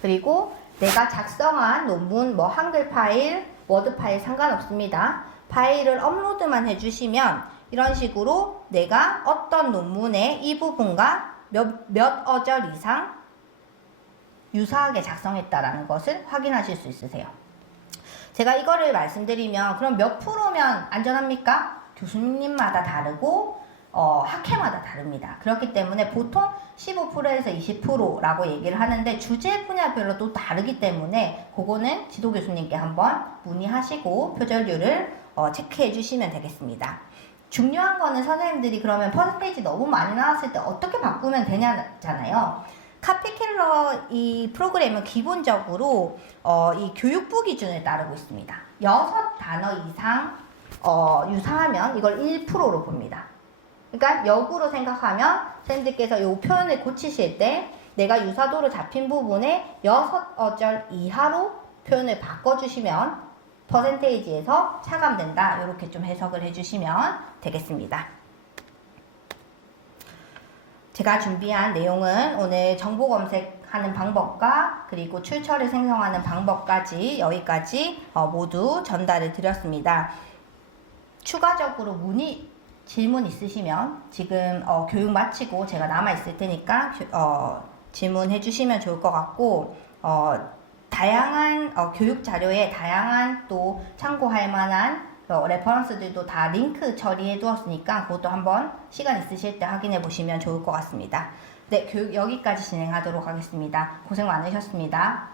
그리고 내가 작성한 논문 뭐 한글 파일, 워드 파일 상관없습니다. 파일을 업로드만 해주시면 이런 식으로 내가 어떤 논문의 이 부분과 몇 어절 이상 유사하게 작성했다라는 것을 확인하실 수 있으세요. 제가 이거를 말씀드리면 그럼 몇 프로면 안전합니까? 교수님마다 다르고 학회마다 다릅니다. 그렇기 때문에 보통 15%에서 20%라고 얘기를 하는데 주제 분야별로 또 다르기 때문에 그거는 지도 교수님께 한번 문의하시고 표절률을 체크해 주시면 되겠습니다. 중요한 거는 선생님들이 그러면 퍼센테이지 너무 많이 나왔을 때 어떻게 바꾸면 되냐잖아요. 카피킬러 이 프로그램은 기본적으로 이 교육부 기준을 따르고 있습니다. 6단어 이상 유사하면 이걸 1%로 봅니다. 그러니까 역으로 생각하면 선생님들께서 이 표현을 고치실 때 내가 유사도로 잡힌 부분에 6어절 이하로 표현을 바꿔주시면 퍼센테이지에서 차감된다. 이렇게 좀 해석을 해주시면 되겠습니다. 제가 준비한 내용은 오늘 정보 검색하는 방법과 그리고 출처를 생성하는 방법까지 여기까지 모두 전달을 드렸습니다. 추가적으로 질문 있으시면 지금 교육 마치고 제가 남아있을 테니까 질문해 주시면 좋을 것 같고 다양한 교육 자료에 다양한 또 참고할 만한 레퍼런스들도 다 링크 처리해 두었으니까 그것도 한번 시간 있으실 때 확인해 보시면 좋을 것 같습니다. 네, 교육 여기까지 진행하도록 하겠습니다. 고생 많으셨습니다.